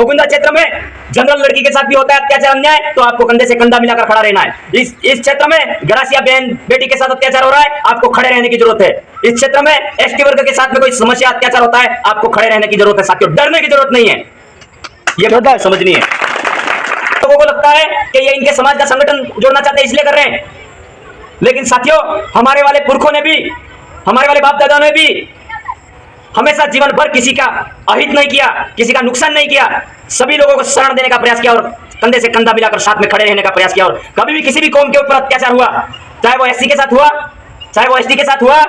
गोकुंदा क्षेत्र में जनरल लड़की के साथ भी होता है अत्याचार अन्याय, तो आपको कंधे से कंधा मिलाकर खड़ा रहना है। इस क्षेत्र में गरासिया बहन बेटी के साथ अत्याचार हो रहा है, आपको खड़े रहने की जरूरत है। इस क्षेत्र में एसटी वर्ग के साथ में कोई समस्या अत्याचार होता है, आपको खड़े रहने की जरूरत है साथियों, डरने की जरूरत नहीं है। ये बात समझनी है। लोगों को लगता है कि ये इनके समाज का संगठन जोड़ना चाहते हैं इसलिए कर रहे हैं, लेकिन साथियों हमारे वाले पुरखों ने भी, हमारे वाले बाप दादा ने भी हमेशा जीवन भर किसी का अहित नहीं किया, किसी का नुकसान नहीं किया, सभी लोगों को शरण देने का प्रयास किया और कंधे से कंधा मिलाकर साथ में खड़े रहने का प्रयास किया। और कभी भी किसी भी कौम के ऊपर अत्याचार हुआ, चाहे वो एससी के साथ हुआ, चाहे वो एसटी के साथ हुआ,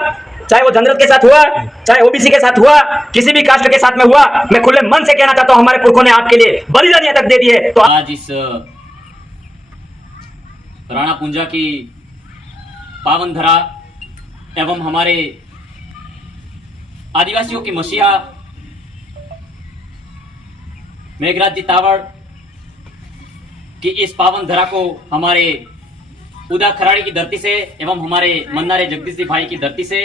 चाहे वो जनरल के साथ हुआ, चाहे ओबीसी के साथ हुआ, किसी भी कास्ट के साथ में हुआ, मैं खुले मन से कहना चाहता हूं हमारे पुरखों ने आपके लिए बलिदान तक दे दिए। तो आज इस राणा पुंजा की पावन धरा एवं हमारे आदिवासियों की मसीहा मेघराज जी तावड़ की इस पावन धरा को हमारे उदा खराड़ी की धरती से एवं हमारे मन्नारे जगदीश जी भाई की धरती से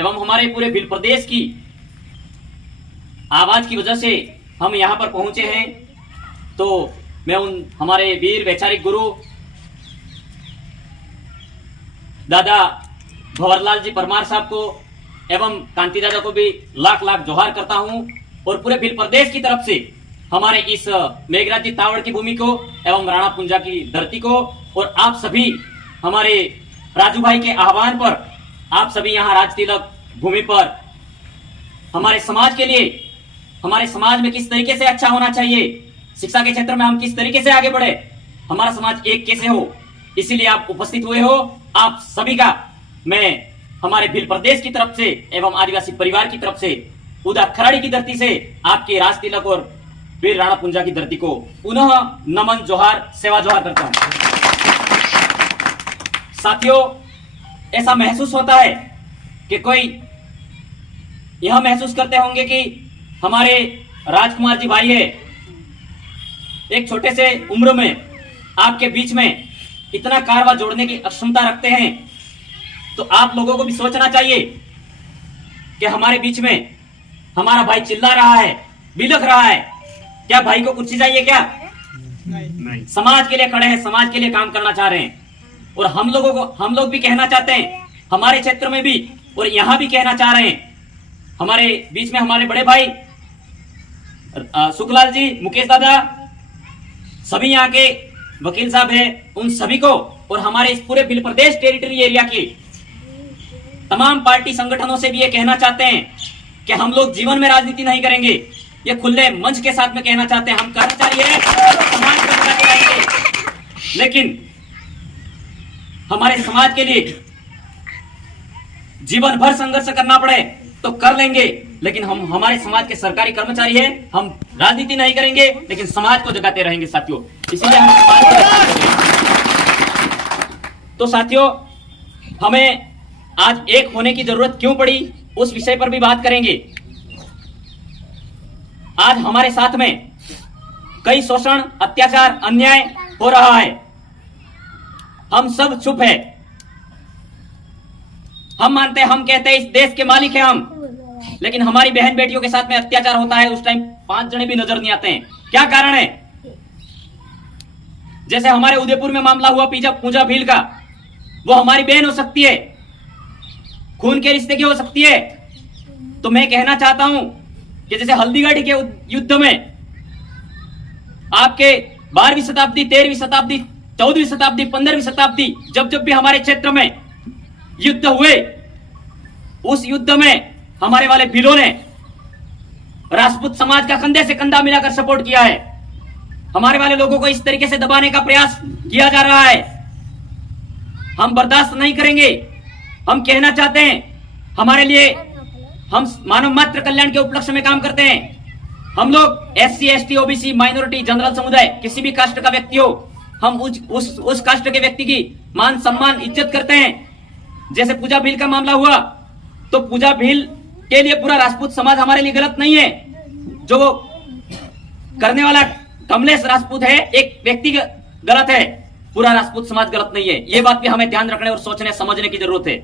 एवं हमारे पूरे भील प्रदेश की आवाज की वजह से हम यहाँ पर पहुंचे हैं। तो मैं उन हमारे वीर वैचारिक गुरु दादा भंवरलाल जी परमार साहब को एवं कांति दादा को भी लाख लाख जोहार करता हूं और पूरे भील प्रदेश की तरफ से हमारे इस मेघराज जी तावड़ की भूमि को एवं राणा पुंजा की धरती को और आप सभी हमारे राजू भाई के आह्वान पर आप सभी यहाँ राज तिलक भूमि पर हमारे समाज के लिए, हमारे समाज में किस तरीके से अच्छा होना चाहिए, शिक्षा के क्षेत्र में हम किस तरीके से आगे बढ़े, हमारा समाज एक कैसे हो, इसीलिए आप उपस्थित हुए हो। आप सभी का मैं हमारे भील प्रदेश की तरफ से एवं आदिवासी परिवार की तरफ से उदा खराड़ी की धरती से आपके राज तिलक और वीर राणा पुंजा की धरती को पुनः नमन जोहार सेवा जोहार करता हूं। साथियों ऐसा महसूस होता है कि कोई यह महसूस करते होंगे कि हमारे राजकुमार जी भाई है, एक छोटे से उम्र में आपके बीच में इतना कारवा जोड़ने की अक्षमता रखते हैं, तो आप लोगों को भी सोचना चाहिए कि हमारे बीच में हमारा भाई चिल्ला रहा है, बिलख रहा है, क्या भाई को कुर्सी चाहिए क्या? नहीं। समाज के लिए खड़े हैं, समाज के लिए काम करना चाह रहे हैं और हम लोग भी कहना चाहते हैं, हमारे क्षेत्र में भी और यहां भी कहना चाह रहे हैं। हमारे बीच में हमारे बड़े भाई सुखलाल जी, मुकेश दादा, सभी यहाँ के वकील साहब हैं, उन सभी को और हमारे इस पूरे भील प्रदेश टेरिटरी एरिया की तमाम पार्टी संगठनों से भी ये कहना चाहते हैं कि हम लोग जीवन में राजनीति नहीं करेंगे। ये खुले मंच के साथ में कहना चाहते हैं, हम कर्मचारी हैं, समाज को बचाते रहेंगे, लेकिन हमारे समाज के लिए जीवन भर संघर्ष करना पड़े तो कर लेंगे, लेकिन हम हमारे समाज के सरकारी कर्मचारी हैं, हम राजनीति नहीं करेंगे लेकिन समाज को जगाते रहेंगे साथियों। इसीलिए हम समाज को तो साथियों हमें आज एक होने की जरूरत क्यों पड़ी, उस विषय पर भी बात करेंगे। आज हमारे साथ में कई शोषण, अत्याचार, अन्याय हो रहा है, हम सब चुप है। हम मानते हैं, हम कहते हैं इस देश के मालिक हैं हम, लेकिन हमारी बहन बेटियों के साथ में अत्याचार होता है, उस टाइम 5 जने भी नजर नहीं आते हैं। क्या कारण है? जैसे हमारे उदयपुर में मामला हुआ पूजा भील का, वो हमारी बहन हो सकती है, खून के रिश्ते की हो सकती है। तो मैं कहना चाहता हूं कि जैसे हल्दीघाटी के युद्ध में आपके 12वीं शताब्दी, 13वीं शताब्दी, 14वीं शताब्दी, 15वीं शताब्दी, जब भी हमारे क्षेत्र में युद्ध हुए, उस युद्ध में हमारे वाले भीलों ने राजपूत समाज का कंधे से कंधा मिलाकर सपोर्ट किया है। हमारे वाले लोगों को इस तरीके से दबाने का प्रयास किया जा रहा है, हम बर्दाश्त नहीं करेंगे। हम कहना चाहते हैं, हमारे लिए हम मानव मात्र कल्याण के उपलक्ष्य में काम करते हैं। हम लोग SC, ST, OBC, minority, general समुदाय, किसी भी कास्ट का व्यक्ति हो, हम उस कास्ट के व्यक्ति की मान सम्मान इज्जत करते हैं। जैसे पूजा भील का मामला हुआ, तो पूजा भील के लिए पूरा राजपूत समाज हमारे लिए गलत नहीं है। जो करने वाला कमलेश राजपूत है, एक व्यक्ति गलत है, पूरा राजपूत समाज गलत नहीं है। ये बात भी हमें ध्यान रखने और सोचने समझने की जरूरत है।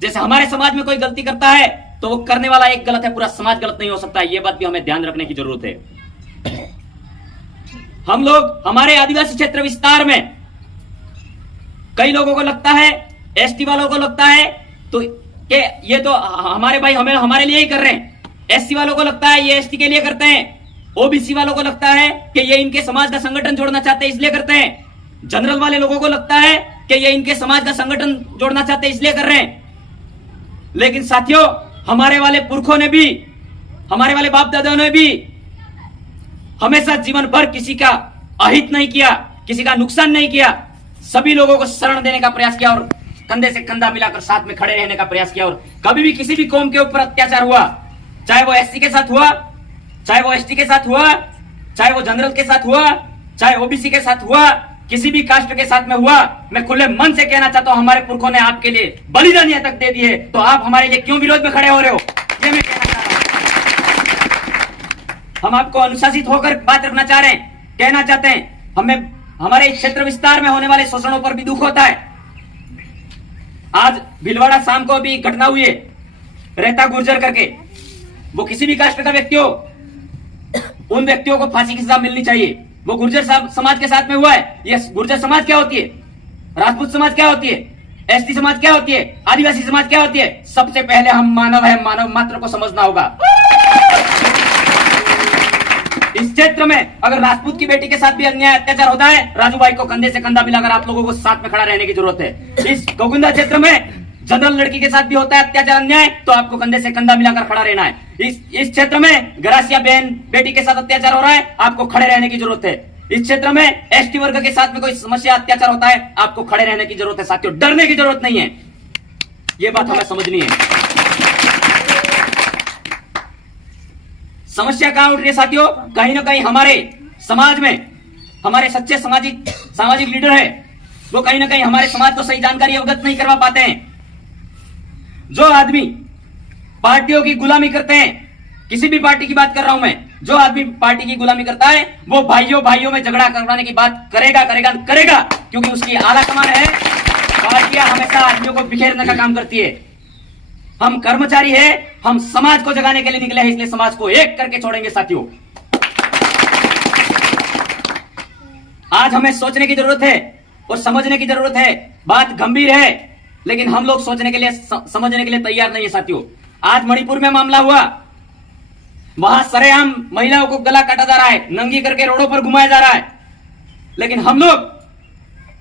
जैसे हमारे समाज में कोई गलती करता है तो वो करने वाला एक गलत है, पूरा समाज गलत नहीं हो सकता। ये बात भी हमें ध्यान रखने की जरूरत है। हम लोग हमारे आदिवासी क्षेत्र विस्तार में कई लोगों को लगता है, एसटी वालों को लगता है तो कि ये तो हमारे भाई हमें हमारे लिए ही कर रहे हैं, एससी वालों को लगता है ये एसटी के लिए करते हैं, ओबीसी वालों को लगता है कि ये इनके समाज का संगठन जोड़ना चाहते हैं इसलिए करते हैं, जनरल वाले लोगों को लगता है कि ये इनके समाज का संगठन जोड़ना चाहते हैं इसलिए कर रहे हैं। लेकिन साथियों, हमारे वाले पुरखों ने भी, हमारे वाले बाप दादाओं ने भी हमेशा जीवन भर किसी का अहित नहीं किया, किसी का नुकसान नहीं किया, सभी लोगों को शरण देने का प्रयास किया और कंधे से कंधा मिलाकर साथ में खड़े रहने का प्रयास किया। और कभी भी किसी भी कौम के ऊपर अत्याचार हुआ, चाहे वो एससी के साथ हुआ, चाहे वो एसटी के साथ हुआ, चाहे वो जनरल के साथ हुआ, चाहे ओबीसी के साथ हुआ, किसी भी कास्ट के साथ में हुआ, मैं खुले मन से कहना चाहता हूं हमारे पुरखों ने आपके लिए बलिदान यहाँ तक दे दिए, तो आप हमारे लिए क्यों विरोध में खड़े हो रहे हो, ये मैं कहना चाह रहा हूं। हम आपको अनुशासित होकर बात रखना चाह रहे हैं, कहना चाहते हैं हमें हमारे क्षेत्र विस्तार में होने वाले शोषणों पर भी दुख होता है। आज भीलवाड़ा शाम को भी घटना हुई है, रहता गुर्जर करके, वो किसी भी कास्ट का व्यक्ति हो, उन व्यक्तियों को फांसी की सजा मिलनी चाहिए। वो गुर्जर समाज के साथ में हुआ है। ये गुर्जर समाज क्या होती है, राजपूत समाज क्या होती है, एसटी समाज क्या होती है, आदिवासी समाज क्या होती है, सबसे पहले हम मानव है, मानव मात्र को समझना होगा। इस क्षेत्र में अगर राजपूत की बेटी के साथ भी अन्याय अत्याचार होता है, राजू भाई को कंधे से कंधा मिलाकर आप लोगों को साथ में खड़ा रहने की जरूरत है। इस गोविंदा क्षेत्र में जनरल लड़की के साथ भी होता है अत्याचार अन्याय, तो आपको कंधे से कंधा मिलाकर खड़ा रहना है। इस क्षेत्र में गरासिया बहन बेटी के साथ अत्याचार हो रहा है, आपको खड़े रहने की जरूरत है। इस क्षेत्र में एसटी वर्ग के साथ में कोई समस्या अत्याचार होता है, आपको खड़े रहने की जरूरत है। साथियों, डरने की जरूरत नहीं है, ये बात हमें समझनी है। समस्या कहां उठ रही है साथियों, कहीं ना कहीं हमारे समाज में हमारे सच्चे सामाजिक लीडर है, वो कहीं ना कहीं हमारे समाज को सही जानकारी अवगत नहीं करवा पाते हैं। जो आदमी पार्टियों की गुलामी करते हैं, किसी भी पार्टी की बात कर रहा हूं मैं, जो आदमी पार्टी की गुलामी करता है वो भाइयों में झगड़ा करवाने की बात करेगा, क्योंकि उसकी आला कमान है। पार्टियां हमेशा आदमियों को बिखेरने का काम करती है। हम कर्मचारी है, हम समाज को जगाने के लिए निकले हैं, इसलिए समाज को एक करके छोड़ेंगे साथियों। आज हमें सोचने की जरूरत है और समझने की जरूरत है। बात गंभीर है, लेकिन हम लोग सोचने के लिए समझने के लिए तैयार नहीं है साथियों। आज मणिपुर में मामला हुआ, वहां सरेआम महिलाओं को गला काटा जा रहा है, नंगी करके रोडों पर घुमाया जा रहा है, लेकिन हम लोग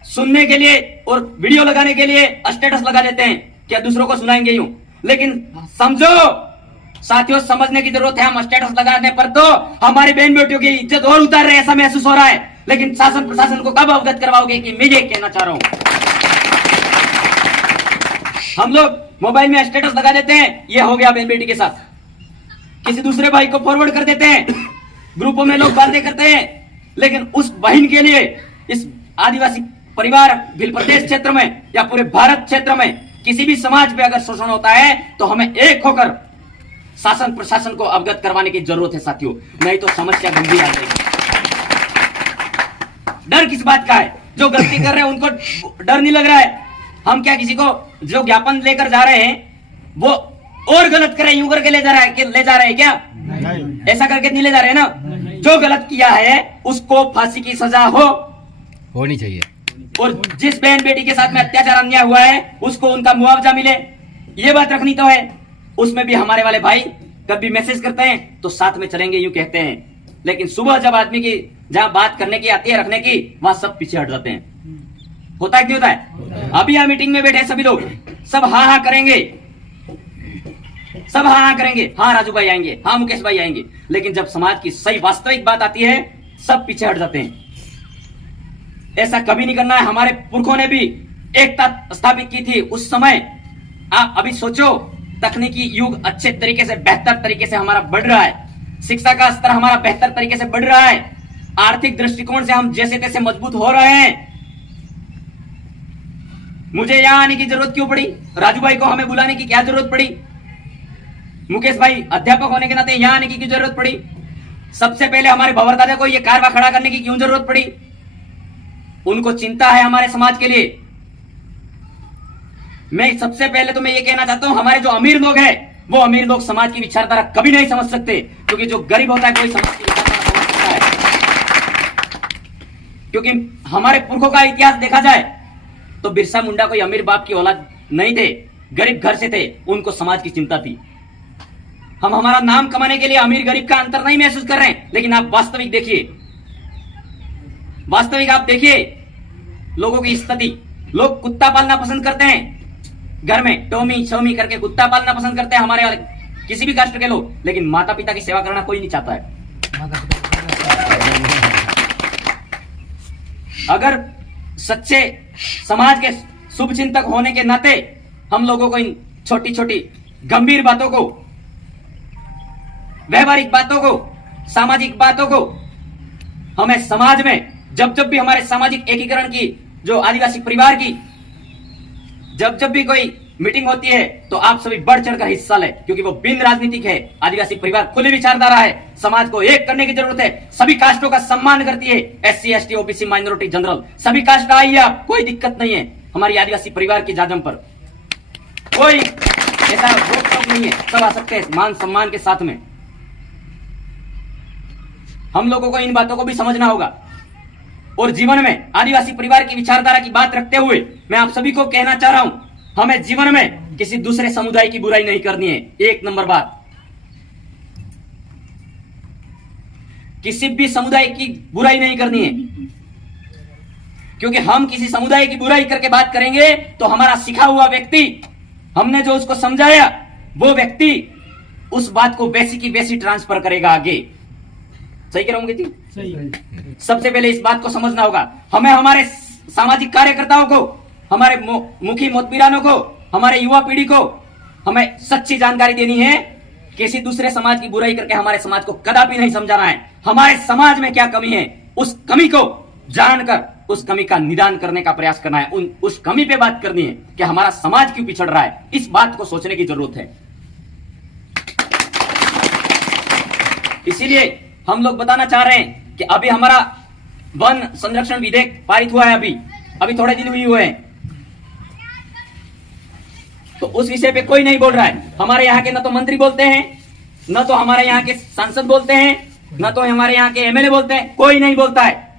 सुनने के लिए और वीडियो लगाने के लिए स्टेटस लगा देते हैं, क्या दूसरों को सुनाएंगे यूं। लेकिन समझो साथियों, समझने की जरूरत है। हम स्टेटस लगाने पर तो हमारी बहन बेटियों की इज्जत और उतार रहे हैं, ऐसा महसूस हो रहा है, लेकिन शासन प्रशासन को कब अवगत करवाओगे कि मैं ये कहना चाह रहा हूं। हम लोग मोबाइल में स्टेटस लगा देते हैं, ये हो गया बहन बेटी के साथ, किसी दूसरे भाई को फॉरवर्ड कर देते हैं, ग्रुपों में लोग बातें करते हैं, लेकिन उस बहन के लिए इस आदिवासी परिवार भील प्रदेश क्षेत्र में या पूरे भारत क्षेत्र में किसी भी समाज पे अगर शोषण होता है तो हमें एक होकर शासन प्रशासन को अवगत करवाने की जरूरत है साथियों, नहीं तो समस्या गंभीर आ जाएगी। डर किस बात का है, जो गलती कर रहे हैं उनको डर नहीं लग रहा है। हम क्या किसी को जो ज्ञापन लेकर जा रहे हैं वो और गलत कर रहे हैं, यूं करके ले जा रहे हैं क्या? नहीं। ऐसा करके नहीं ले जा रहे हैं ना। जो गलत किया है उसको फांसी की सजा होनी चाहिए, और जिस बहन बेटी के साथ में अत्याचार अन्याय हुआ है उसको उनका मुआवजा मिले, ये बात रखनी तो है। उसमें भी हमारे वाले भाई कभी मैसेज करते हैं तो साथ में चलेंगे यूं कहते हैं, लेकिन सुबह जब आदमी की जहां बात करने की आती है, रखने की, वहां सब पीछे हट जाते हैं। होता है, क्यों होता है? अभी यहाँ मीटिंग में बैठे सभी लोग सब हाँ हाँ करेंगे, सब हाँ हाँ करेंगे, हाँ राजू भाई आएंगे, हाँ मुकेश भाई आएंगे, लेकिन जब समाज की सही वास्तविक बात आती है सब पीछे हट जाते हैं। ऐसा कभी नहीं करना है। हमारे पुरखों ने भी एकता स्थापित की थी उस समय। आप अभी सोचो, तकनीकी युग अच्छे तरीके से, बेहतर तरीके से हमारा बढ़ रहा है, शिक्षा का स्तर हमारा बेहतर तरीके से बढ़ रहा है, आर्थिक दृष्टिकोण से हम जैसे तैसे मजबूत हो रहे हैं। मुझे यहां आने की जरूरत क्यों पड़ी? राजू भाई को हमें बुलाने की क्या जरूरत पड़ी? मुकेश भाई अध्यापक होने के नाते यहां आने की क्यों जरूरत पड़ी? सबसे पहले हमारे भंवर दादा को यह कारवा खड़ा करने की क्यों जरूरत पड़ी? उनको चिंता है हमारे समाज के लिए। मैं सबसे पहले तो मैं ये कहना चाहता हूं, हमारे जो अमीर लोग हैं वो अमीर लोग समाज की विचारधारा कभी नहीं समझ सकते, क्योंकि जो गरीब होता है कोई समाज की विचारधारा समझ सकता है। क्योंकि हमारे पुरखों का इतिहास देखा जाए तो बिरसा मुंडा कोई अमीर बाप की औलाद नहीं थे, गरीब घर से थे, उनको समाज की चिंता थी। हम हमारा नाम कमाने के लिए अमीर गरीब का अंतर नहीं महसूस कर रहे हैं, लेकिन आप वास्तविक देखिए, वास्तविक आप देखिए लोगों की स्थिति। लोग कुत्ता पालना पसंद करते हैं, घर में टोमी शोमी करके कुत्ता पालना पसंद करते हैं हमारे वाले किसी भी कास्ट के लोग, लेकिन माता पिता की सेवा करना कोई नहीं चाहता है। अगर सच्चे समाज के शुभ चिंतक होने के नाते हम लोगों को इन छोटी छोटी गंभीर बातों को, व्यवहारिक बातों को, सामाजिक बातों को हमें समाज में जब जब भी हमारे सामाजिक एकीकरण की, जो आदिवासी परिवार की जब भी कोई मीटिंग होती है तो आप सभी बढ़ चढ़कर हिस्सा लें, क्योंकि वो बिन राजनीतिक है। आदिवासी परिवार खुली विचारधारा है, समाज को एक करने की जरूरत है, सभी कास्टों का सम्मान करती है, SC ST OBC minority general सभी कास्ट आइए आप, कोई दिक्कत नहीं है हमारी आदिवासी परिवार की जाजम पर, कोई ऐसा रोक टोक नहीं है, सब आ सकते हैं मान सम्मान के साथ में। हम लोगों को इन बातों को भी समझना होगा और जीवन में आदिवासी परिवार की विचारधारा की बात रखते हुए मैं आप सभी को कहना चाह रहा हूं, हमें जीवन में किसी दूसरे समुदाय की बुराई नहीं करनी है। एक नंबर बात, किसी भी समुदाय की बुराई नहीं करनी है, क्योंकि हम किसी समुदाय की बुराई करके बात करेंगे तो हमारा सिखा हुआ व्यक्ति, हमने जो उसको समझाया, वो व्यक्ति उस बात को वैसी की वैसी ट्रांसफर करेगा आगे। सही कह रहा हूँ जी? सही। सबसे पहले इस बात को समझना होगा, हमें हमारे सामाजिक कार्यकर्ताओं को, हमारे मुखी मोतबीरानों को, हमारे युवा पीढ़ी को हमें सच्ची जानकारी देनी है। किसी दूसरे समाज की बुराई करके हमारे समाज को कदापि नहीं समझाना है। हमारे समाज में क्या कमी है, उस कमी को जानकर उस कमी का निदान करने का प्रयास करना है। उस कमी पे बात करनी है कि हमारा समाज क्यों पिछड़ रहा है, इस बात को सोचने की जरूरत है। इसीलिए हम लोग बताना चाह रहे हैं कि अभी हमारा वन संरक्षण विधेयक पारित हुआ है, अभी थोड़े दिन भी हुए हैं, तो उस विषय पे कोई नहीं बोल रहा है। हमारे यहाँ के न तो मंत्री बोलते हैं, न तो हमारे यहाँ के सांसद बोलते हैं, न तो हमारे यहाँ के MLA बोलते हैं, कोई नहीं बोलता है।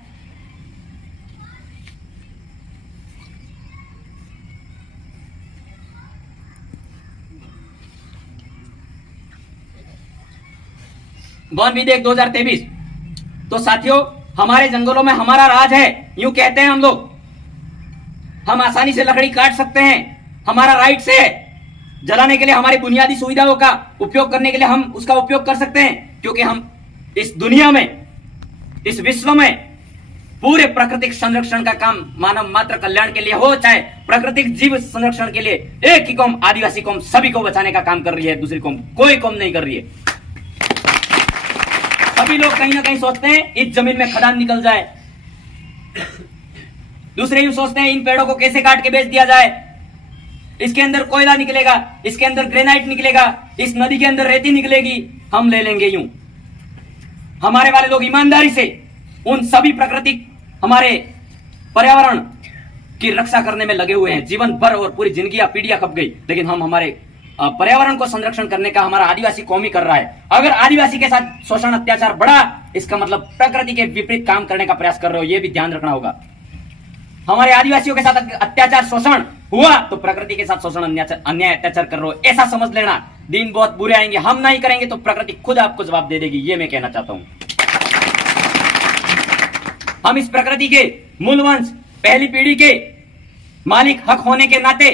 वन विधेयक 2023, तो साथियों हमारे जंगलों में हमारा राज है, यूं कहते हैं हम लोग। हम आसानी से लकड़ी काट सकते हैं, हमारा राइट्स है। जलाने के लिए हमारी बुनियादी सुविधाओं का उपयोग करने के लिए हम उसका उपयोग कर सकते हैं, क्योंकि हम इस दुनिया में, इस विश्व में पूरे प्राकृतिक संरक्षण का काम मानव मात्र कल्याण के लिए हो, चाहे प्राकृतिक जीव संरक्षण के लिए, एक ही कौम आदिवासी कौम सभी को बचाने का काम कर रही है, दूसरी कौम कोई कौम नहीं कर रही है। सभी लोग कहीं ना कहीं सोचते हैं इस जमीन में खदान निकल जाए, दूसरे यूं सोचते हैं इन पेड़ों को कैसे काट के बेच दिया जाए, इसके अंदर कोयला निकलेगा, इसके अंदर ग्रेनाइट निकलेगा, इस नदी के अंदर रेती निकलेगी, हम ले लेंगे। यूं हमारे वाले लोग ईमानदारी से उन सभी प्राकृतिक हमारे पर्यावरण की रक्षा करने में लगे हुए हैं जीवन भर, और पूरी जिंदगी पीढ़ियां खप गई, लेकिन हम हमारे पर्यावरण को संरक्षण करने का हमारा आदिवासी कौम ही कर रहा है। अगर आदिवासी के साथ शोषण अत्याचार बढ़ा, इसका मतलब प्रकृति के विपरीत काम करने का प्रयास कर रहे हो, यह भी ध्यान रखना होगा। हमारे आदिवासियों के साथ अत्याचार शोषण हुआ तो प्रकृति के साथ शोषण अन्याय अत्याचार कर रहे हो, ऐसा समझ लेना। दिन बहुत बुरे आएंगे, हम नहीं करेंगे तो प्रकृति खुद आपको जवाब दे देगी, ये मैं कहना चाहता हूं। हम इस प्रकृति के मूलवंश, पहली पीढ़ी के मालिक हक होने के नाते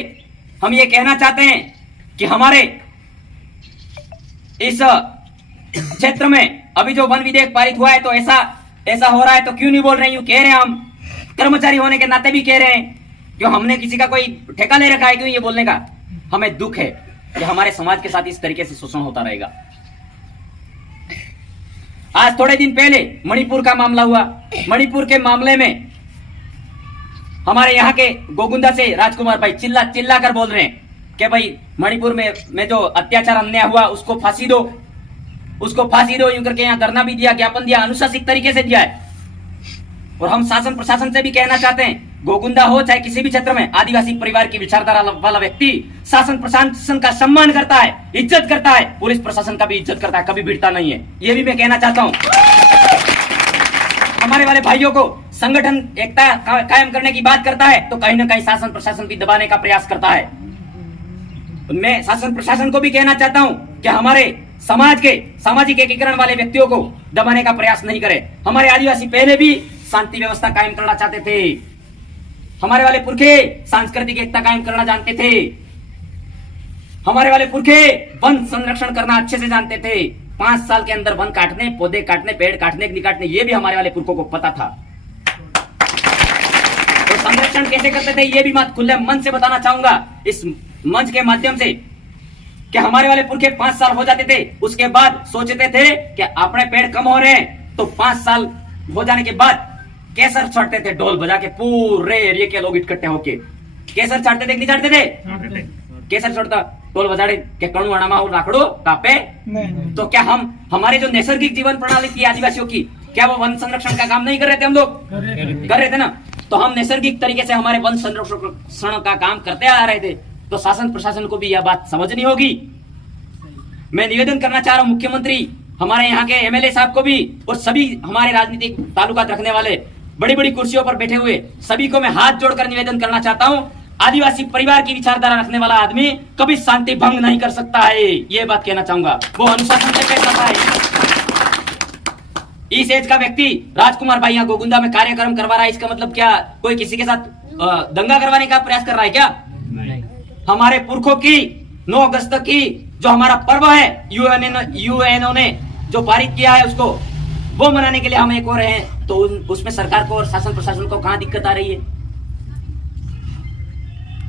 हम ये कहना चाहते हैं कि हमारे इस क्षेत्र में अभी जो वन विधेयक पारित हुआ है, तो ऐसा हो रहा है तो क्यों नहीं बोल रहे हैं, यूं कह रहे हैं। हम कर्मचारी होने के नाते भी कह रहे हैं, क्यों हमने किसी का कोई ठेका ले रखा है क्यों ये बोलने का। हमें दुख है कि हमारे समाज के साथ इस तरीके से शोषण होता रहेगा। आज थोड़े दिन पहले मणिपुर का मामला हुआ। मणिपुर के मामले में हमारे यहाँ के गोगुंदा से राजकुमार भाई चिल्ला कर बोल रहे हैं कि भाई मणिपुर में जो अत्याचार अन्याय हुआ उसको फांसी दो, उसको फांसी दो। यूं करके यहाँ धरना भी दिया, ज्ञापन दिया, अनुशासित तरीके से दिया है। और हम शासन प्रशासन से भी कहना चाहते हैं, गोगुंदा हो चाहे किसी भी क्षेत्र में, आदिवासी परिवार की विचारधारा वाला व्यक्ति शासन प्रशासन का सम्मान करता है, इज्जत करता है, पुलिस प्रशासन का भी इज्जत करता है, कभी भिड़ता नहीं है। ये भी मैं कहना चाहता हूँ। हमारे वाले भाइयों को संगठन एकता कायम करने की बात करता है तो कहीं ना कहीं शासन प्रशासन भी दबाने का प्रयास करता है। मैं शासन प्रशासन को भी कहना चाहता हूं कि हमारे समाज के सामाजिक एकीकरण वाले व्यक्तियों को दबाने का प्रयास नहीं करे। हमारे आदिवासी पहले भी शांति व्यवस्था कायम करना चाहते थे। हमारे वाले पुरखे सांस्कृतिक एकता कायम करना जानते थे। हमारे वाले पुरखे वन संरक्षण करना अच्छे से जानते थे। 5 साल के अंदर वन काटने, पौधे काटने, पेड़ काटने, नहीं काटने, ये भी हमारे वाले पुरखों को पता था। तो संरक्षण कैसे करते थे ये भी बात खुले मन से बताना चाहूंगा इस मंच के माध्यम से कि हमारे वाले पुरखे 5 साल हो जाते थे, उसके बाद सोचते थे कि अपने पेड़ कम हो रहे हैं तो 5 साल हो जाने के बाद केसर छाटते थे ढोल बजा के, पूरे एरिया के लोग इकट्ठे होके केसर छाटते थे, नहीं छाटते थे? केसर छोड़ता ढोल बजाड़े के कणु अणामा और राखड़ो कापे। तो क्या हम हमारे जो नैसर्गिक जीवन प्रणाली थी आदिवासियों की, क्या वो वन संरक्षण का काम नहीं कर रहे थे? हम लोग कर रहे थे ना। तो हम नैसर्गिक तरीके से हमारे वन संरक्षण का काम करते आ रहे थे। तो शासन प्रशासन को भी यह बात समझनी होगी। मैं निवेदन करना चाह रहा हूं मुख्यमंत्री, हमारे यहाँ के एमएलए साहब को भी और सभी हमारे राजनीतिक ताल्लुकात रखने वाले बड़ी बड़ी कुर्सियों पर बैठे हुए सभी को मैं हाथ जोड़कर निवेदन करना चाहता हूं, आदिवासी परिवार की विचारधारा रखने वाला आदमी कभी शांति भंग नहीं कर सकता है। ये बात कहना चाहूंगा, वो अनुशासन से कर सकता है। इस एज का व्यक्ति राजकुमार भाई यहाँ गोगुंदा में कार्यक्रम करवा रहा है, इसका मतलब क्या कोई किसी के साथ दंगा करवाने का प्रयास कर रहा है क्या? नहीं। हमारे पुरखों की 9 अगस्त की जो हमारा पर्व है यूएनओ ने जो पारित किया है उसको वो मनाने के लिए हम एक हो रहे हैं, तो उसमें सरकार को और शासन प्रशासन को कहां दिक्कत आ रही है?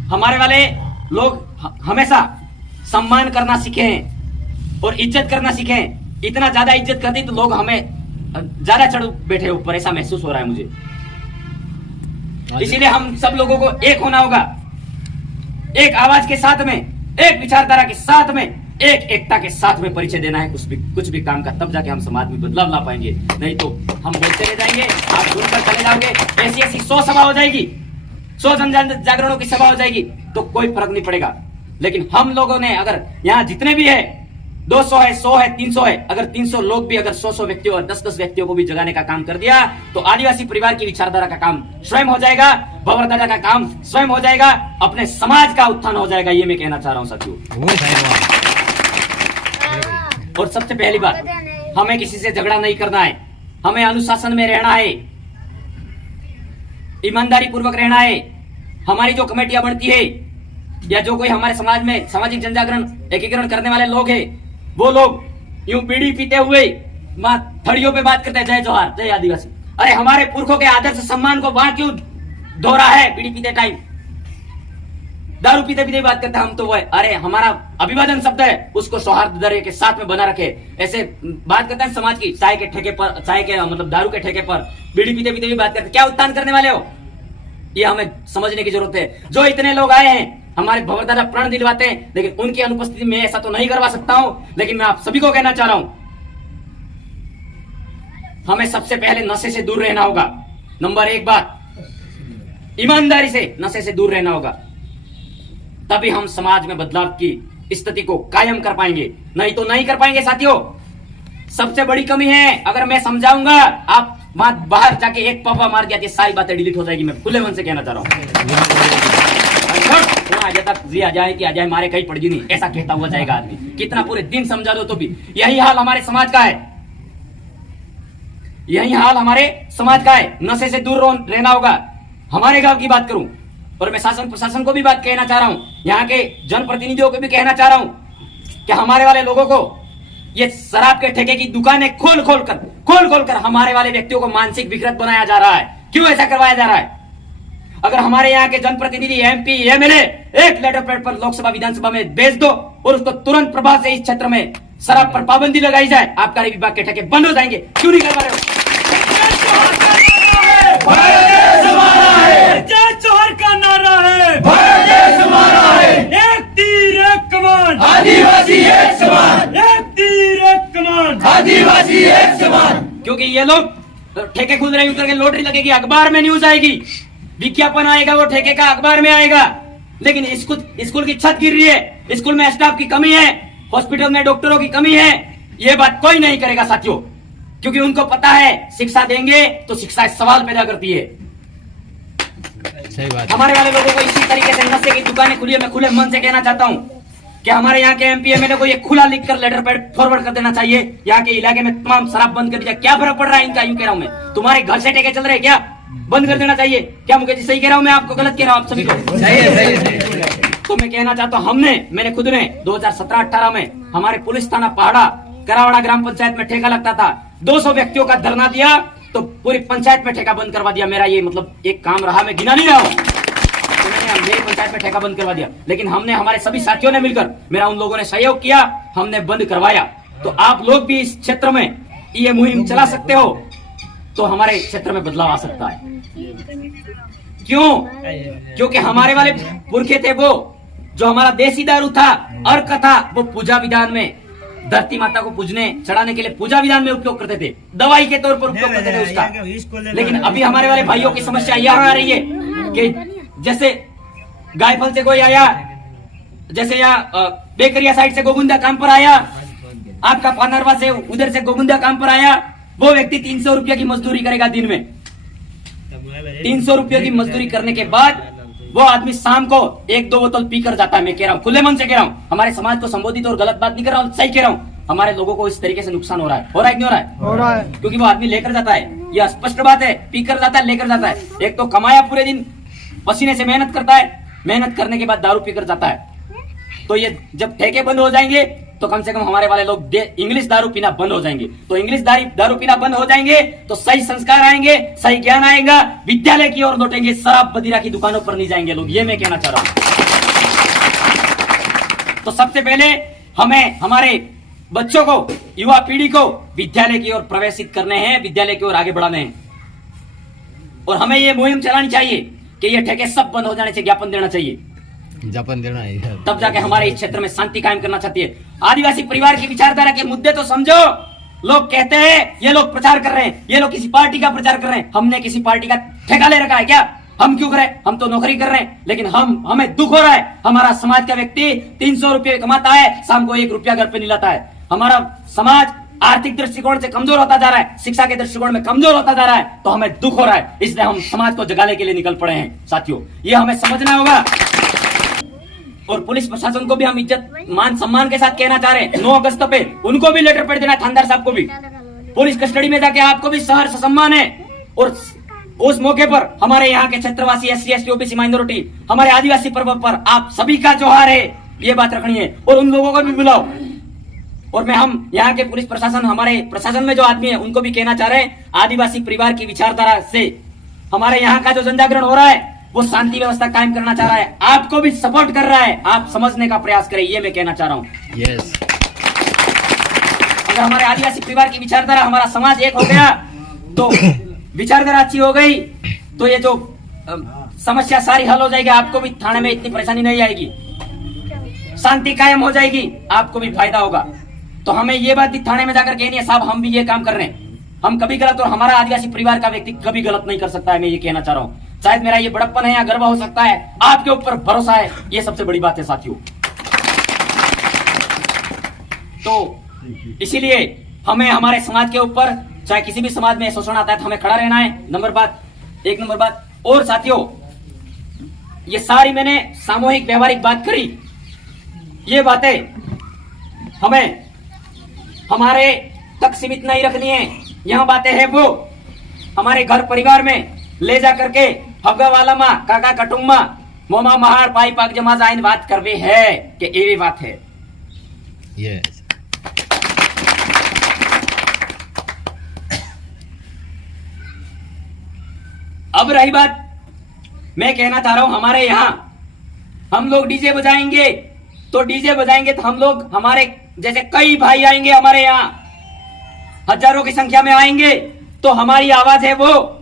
हमारे वाले लोग हमेशा सम्मान करना सीखे हैं और इज्जत करना सीखे हैं। इतना ज्यादा इज्जत करती तो लोग हमें ज्यादा चढ़ बैठे ऊपर, ऐसा महसूस हो रहा है मुझे। इसीलिए हम सब लोगों को एक होना होगा, एक आवाज के साथ में, एक विचारधारा के साथ में, एक एकता के साथ में परिचय देना है कुछ भी काम का, तब जाके हम समाज में बदलाव ला पाएंगे। नहीं तो हम बोलते रह जाएंगे, आप सुनकर चले जाओगे, ऐसी 100 सभा हो जाएगी, 100 जन जागरणों की सभा हो जाएगी तो कोई फर्क नहीं पड़ेगा। लेकिन हम लोगों ने अगर यहाँ जितने भी है 200 है, 100 है, 300 है, अगर 300 लोग भी अगर 100 व्यक्तियों और 10 व्यक्तियों को भी जगाने का काम कर दिया तो आदिवासी परिवार की विचारधारा का काम स्वयं हो जाएगा, भवरदादा का काम स्वयं हो जाएगा, अपने समाज का उत्थान हो जाएगा। ये मैं कहना चाह रहा हूं साथियों। और सबसे पहली बात, हमें किसी से झगड़ा नहीं करना है, हमें अनुशासन में रहना है, ईमानदारी पूर्वक रहना है। हमारी जो कमेटियां बनती है या जो कोई हमारे समाज में सामाजिक जनजागरण एकीकरण करने वाले लोग हैं, वो लोग यूं बीड़ी पीते हुए थड़ियों पे बात करते हैं, जय जोहार, जय आदिवासी। अरे हमारे पुरखों के आदर्श सम्मान को वहां क्यों दोहरा है? बीड़ी पीते टाइम, दारू पीते पीते बात करते हैं हम तो वो है। अरे हमारा अभिवादन शब्द है, उसको सौहार्द के साथ में बना रखे। ऐसे बात करते हैं समाज की, चाय के ठेके पर, चाय के मतलब दारू के ठेके पर बीड़ी पीते पीते भी बात करते, क्या उत्थान करने वाले हो? ये हमें समझने की जरूरत है। जो इतने लोग आए हैं हमारे भवरदादा प्रण दिलवाते हैं, लेकिन उनकी अनुपस्थिति में ऐसा तो नहीं करवा सकता हूं। लेकिन मैं आप सभी को कहना चाह रहा हूं, हमें सबसे पहले नशे से दूर रहना होगा। नंबर 1 बात, ईमानदारी से नशे से दूर रहना होगा, तभी हम समाज में बदलाव की स्थिति को कायम कर पाएंगे, नहीं तो नहीं कर पाएंगे साथियों। सबसे बड़ी कमी है, अगर मैं समझाऊंगा आप वहां बाहर जाके एक पप्पा मार दिया, सारी बातें डिलीट हो जाएगी। मैं खुले मन से कहना चाह रहा हूं। आ जाए मारे कहीं पड़ जी नहीं, ऐसा कहता हुआ जाएगा आदमी। कितना पूरे दिन समझा दो तो भी यही हाल हमारे समाज का है, यही हाल हमारे समाज का है। नशे से दूर रहना होगा। हमारे गांव की बात करूं और मैं शासन प्रशासन को भी बात कहना चाह रहा हूं, यहाँ के जनप्रतिनिधियों को भी कहना चाह रहा हूं कि हमारे वाले लोगों को ये शराब के ठेके की दुकानें खोल खोल कर हमारे वाले व्यक्तियों को मानसिक विकृत बनाया जा रहा है। क्यों ऐसा करवाया जा रहा है? अगर हमारे यहाँ के जनप्रतिनिधि, एमपी, एमएलए एक लेटर पैड पर लोकसभा विधानसभा में भेज दो और उसको तुरंत प्रभाव से इस क्षेत्र में शराब पर पाबंदी लगाई जाए, आबकारी विभाग के ठेके बंद हो जाएंगे। क्यों नहीं करवा रहे हो? जोहर का नारा है, एक तीर एक कमान, आदिवासी एक समान, एक तीर एक कमान, आदिवासी एक समान। क्योंकि ये लोग ठेके खुद रहे उतर के लॉटरी लगेगी, अखबार में न्यूज आएगी, विज्ञापन आएगा, वो ठेके का अखबार में आएगा। लेकिन स्कूल की छत गिर रही है, स्कूल में स्टाफ की कमी है, हॉस्पिटल में डॉक्टरों की कमी है, ये बात कोई नहीं करेगा साथियों। क्योंकि उनको पता है शिक्षा देंगे तो शिक्षा सवाल पैदा करती है। सही बात। हमारे वाले लोगों को इसी तरीके से नशे की दुकानें खुली है। मैं खुले मन से कहना चाहता हूं कि हमारे यहाँ के एमपी एमएलए को ये खुला लिखकर लेटर पैड फॉरवर्ड कर देना चाहिए, यहाँ के इलाके में तमाम शराब बंद कर दिया। क्या फर्क पड़ रहा है इनका? यूं कह रहा हूं मैं, तुम्हारे घर से टेके चल रहे हैं क्या? बंद कर देना चाहिए क्या? मुकेश जी सही कह रहा हूं मैं, आपको गलत कह रहा हूं? आप सभी को सही है। तो मैं कहना चाहता हूं, मैंने खुद ने 2017-18 में हमारे पुलिस थाना पहाड़ा करावड़ा ग्राम पंचायत में ठेका लगता था, 200 व्यक्तियों का धरना दिया तो पूरी पंचायत में ठेका बंद करवा दिया। मेरा ये मतलब एक काम रहा, मैं गिना नहीं रहा हूं, तो मैंने मेरी पंचायत में ठेका बंद करवा दिया। लेकिन हमने, हमारे सभी साथियों ने मिलकर, मेरा उन लोगों ने सहयोग किया, हमने बंद करवाया। तो आप लोग भी इस क्षेत्र में ये मुहिम चला सकते हो तो हमारे क्षेत्र में बदलाव आ सकता है। क्यों? क्योंकि हमारे वाले पुरखे थे वो, जो हमारा देसी दारू था, अर्क था, वो पूजा विधान में धरती माता को पूजने चढ़ाने के लिए पूजा विधान में उपयोग करते थे, दवाई के तौर पर उपयोग करते थे उसका। लेकिन अभी हमारे वाले भाइयों की समस्या यहाँ आ रही है कि जैसे गायफल से कोई आया, जैसे यहाँ बेकरिया साइड से गोगुंदा काम पर आया, आपका पानरवा से उधर से गोगुंदा काम पर आया, वो व्यक्ति 300 रुपया की मजदूरी करेगा दिन में। 300 रुपये की मजदूरी करने के बाद वो आदमी शाम को 1-2 बोतल पीकर जाता है। मैं कह रहा हूँ, खुले मन से कह रहा हूँ, हमारे समाज को संबोधित और गलत बात नहीं कर रहा हूँ, सही कह रहा हूँ। हमारे लोगों को इस तरीके से नुकसान हो रहा है कि नहीं हो रहा है? हो रहा है। क्योंकि वो आदमी लेकर जाता है, यह स्पष्ट बात है, पीकर जाता है, लेकर जाता है। एक तो कमाया पूरे दिन, पसीने से मेहनत करता है, मेहनत करने के बाद दारू पीकर जाता है। तो ये जब ठेके बंद हो जाएंगे तो कम से कम हमारे वाले लोग इंग्लिश दारू पीना बंद हो जाएंगे। तो इंग्लिश दारू पीना बंद हो जाएंगे तो सही संस्कार आएंगे, सही ज्ञान आएगा, विद्यालय की ओर लौटेंगे, शराब बदीरा की दुकानों पर नहीं जाएंगे लोग। ये मैं कहना चाह रहा हूं। तो सबसे पहले हमें हमारे बच्चों को, युवा पीढ़ी को विद्यालय की ओर प्रवेशित करने हैं, विद्यालय की ओर आगे बढ़ाने हैं। और हमें ये मुहिम चलानी चाहिए कि ये ठेके सब बंद हो जाने से ज्ञापन देना चाहिए, ज्ञापन देना है, तब जाके हमारे इस क्षेत्र में शांति कायम करना चाहती है। आदिवासी परिवार की विचारधारा के मुद्दे तो समझो। लोग कहते हैं ये लोग प्रचार कर रहे हैं, ये लोग किसी पार्टी का प्रचार कर रहे हैं। हमने किसी पार्टी का ठेका ले रखा है क्या? हम क्यों करें? हम तो नौकरी कर रहे हैं। लेकिन हमें दुख हो रहा है, हमारा समाज का व्यक्ति 300 रुपये कमाता है, शाम को 1 रुपया घर पे नहीं लाता है। हमारा समाज आर्थिक दृष्टिकोण से कमजोर होता जा रहा है, शिक्षा के दृष्टिकोण में कमजोर होता जा रहा है। तो हमें दुख हो रहा है, इसलिए हम समाज को जगाने के लिए निकल पड़े हैं। साथियों, ये हमें समझना होगा। और पुलिस प्रशासन को भी हम इज्जत मान सम्मान के साथ कहना चाह रहे हैं, 9 अगस्त पे उनको भी लेटर पेड देना, थानेदार साहब को भी, पुलिस कस्टडी में जाके आपको भी सहर्ष सम्मान है। और उस मौके पर हमारे यहाँ के क्षेत्रवासी SC ST OBC माइनॉरिटी, हमारे आदिवासी पर्व पर आप सभी का जोहार है, ये बात रखनी है। और उन लोगों को भी बुलाओ। और मैं हम यहाँ के पुलिस प्रशासन, हमारे प्रशासन में जो आदमी है, उनको भी कहना चाह रहे हैं, आदिवासी परिवार की विचारधारा से हमारे यहाँ का जो जनजागरण हो रहा है, वो शांति व्यवस्था कायम करना चाह रहा है, आपको भी सपोर्ट कर रहा है। आप समझने का प्रयास करें, ये मैं कहना चाह रहा हूँ। यस। अगर हमारे आदिवासी परिवार की विचारधारा, हमारा समाज एक हो गया, तो विचारधारा अच्छी हो गई, तो ये जो समस्या सारी हल हो जाएगी। आपको भी थाने में इतनी परेशानी नहीं आएगी, शांति कायम हो जाएगी, आपको भी फायदा होगा। तो हमें ये बात थाने में जाकर कहनी है, साहब हम भी ये काम कर रहे हैं, हम कभी गलत, और हमारा आदिवासी परिवार का व्यक्ति कभी गलत नहीं कर सकता है। मैं ये कहना चाह रहा हूँ। शायद मेरा ये बड़प्पन है या गर्व हो सकता है, आपके ऊपर भरोसा है, ये सबसे बड़ी बात है साथियों। तो इसीलिए हमें हमारे समाज के ऊपर, चाहे किसी भी समाज में शोषण आता है, तो हमें खड़ा रहना है। एक नंबर बात। और साथियों, ये सारी मैंने सामूहिक व्यवहारिक बात करी, ये बातें हमें हमारे तक सीमित नहीं रखनी है। यह बातें हैं वो हमारे घर परिवार में ले जा करके हगा वाला माँ, काका कटुम्मा, मोमा महार पाई पाक जमा जाइन बात करवे है कि एवी बात है। यस। अब रही बात, मैं कहना चाह रहा हूं, हमारे यहाँ हम लोग डीजे बजाएंगे, तो डीजे बजाएंगे तो हम लोग, हमारे जैसे कई भाई आएंगे हमारे यहाँ, हजारों की संख्या में आएंगे, तो हमारी आवाज है वो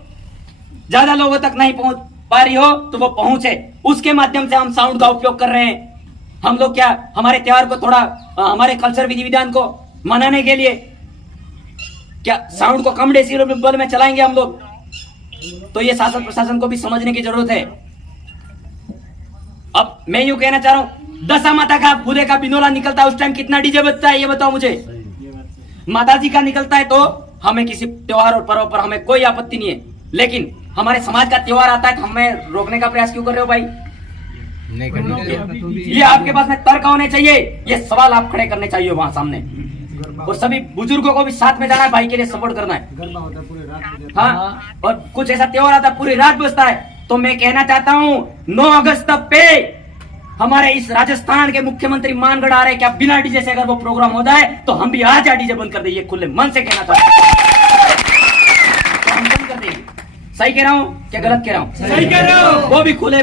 ज्यादा लोगों तक नहीं पहुंच पा रही हो तो वो पहुंचे, उसके माध्यम से हम साउंड का उपयोग कर रहे हैं। हम लोग क्या, हमारे त्योहार को थोड़ा, हमारे कल्चर विधि विधान को मनाने के लिए क्या साउंड को कम डेसिबल में चलाएंगे हम लोग। तो ये शासन प्रशासन को भी समझने की जरूरत है। अब मैं यूं कहना चाह रहा हूं, दशा माता का फूले का बिनोला निकलता है, उस टाइम कितना डीजे बजता है ये बताओ मुझे। माता जी का निकलता है तो हमें किसी त्योहार और पर्व पर हमें कोई आपत्ति नहीं है, लेकिन हमारे समाज का त्योहार आता है तो हमें रोकने का प्रयास क्यों कर रहे हो भाई? नहीं करना। ये आपके पास में तर्क होने चाहिए, ये सवाल आप खड़े करने चाहिए वहां सामने। और सभी बुजुर्गों को भी साथ में जाना है, भाई के लिए सपोर्ट करना है। हाँ, और कुछ ऐसा त्योहार आता है पूरी रात बजता है, तो मैं कहना चाहता हूँ 9 अगस्त पे हमारे इस राजस्थान के मुख्यमंत्री मानगढ़ आ रहे, क्या बिना डीजे से अगर वो प्रोग्राम हो जाए तो हम भी आज डीजे बंद कर देंगे, खुले मन से कहना चाहता हूँ, तो हम बंद कर देंगे। सही कह रहा हूँ क्या गलत कह रहा हूँ? सही कह रहे हो। वो भी खुले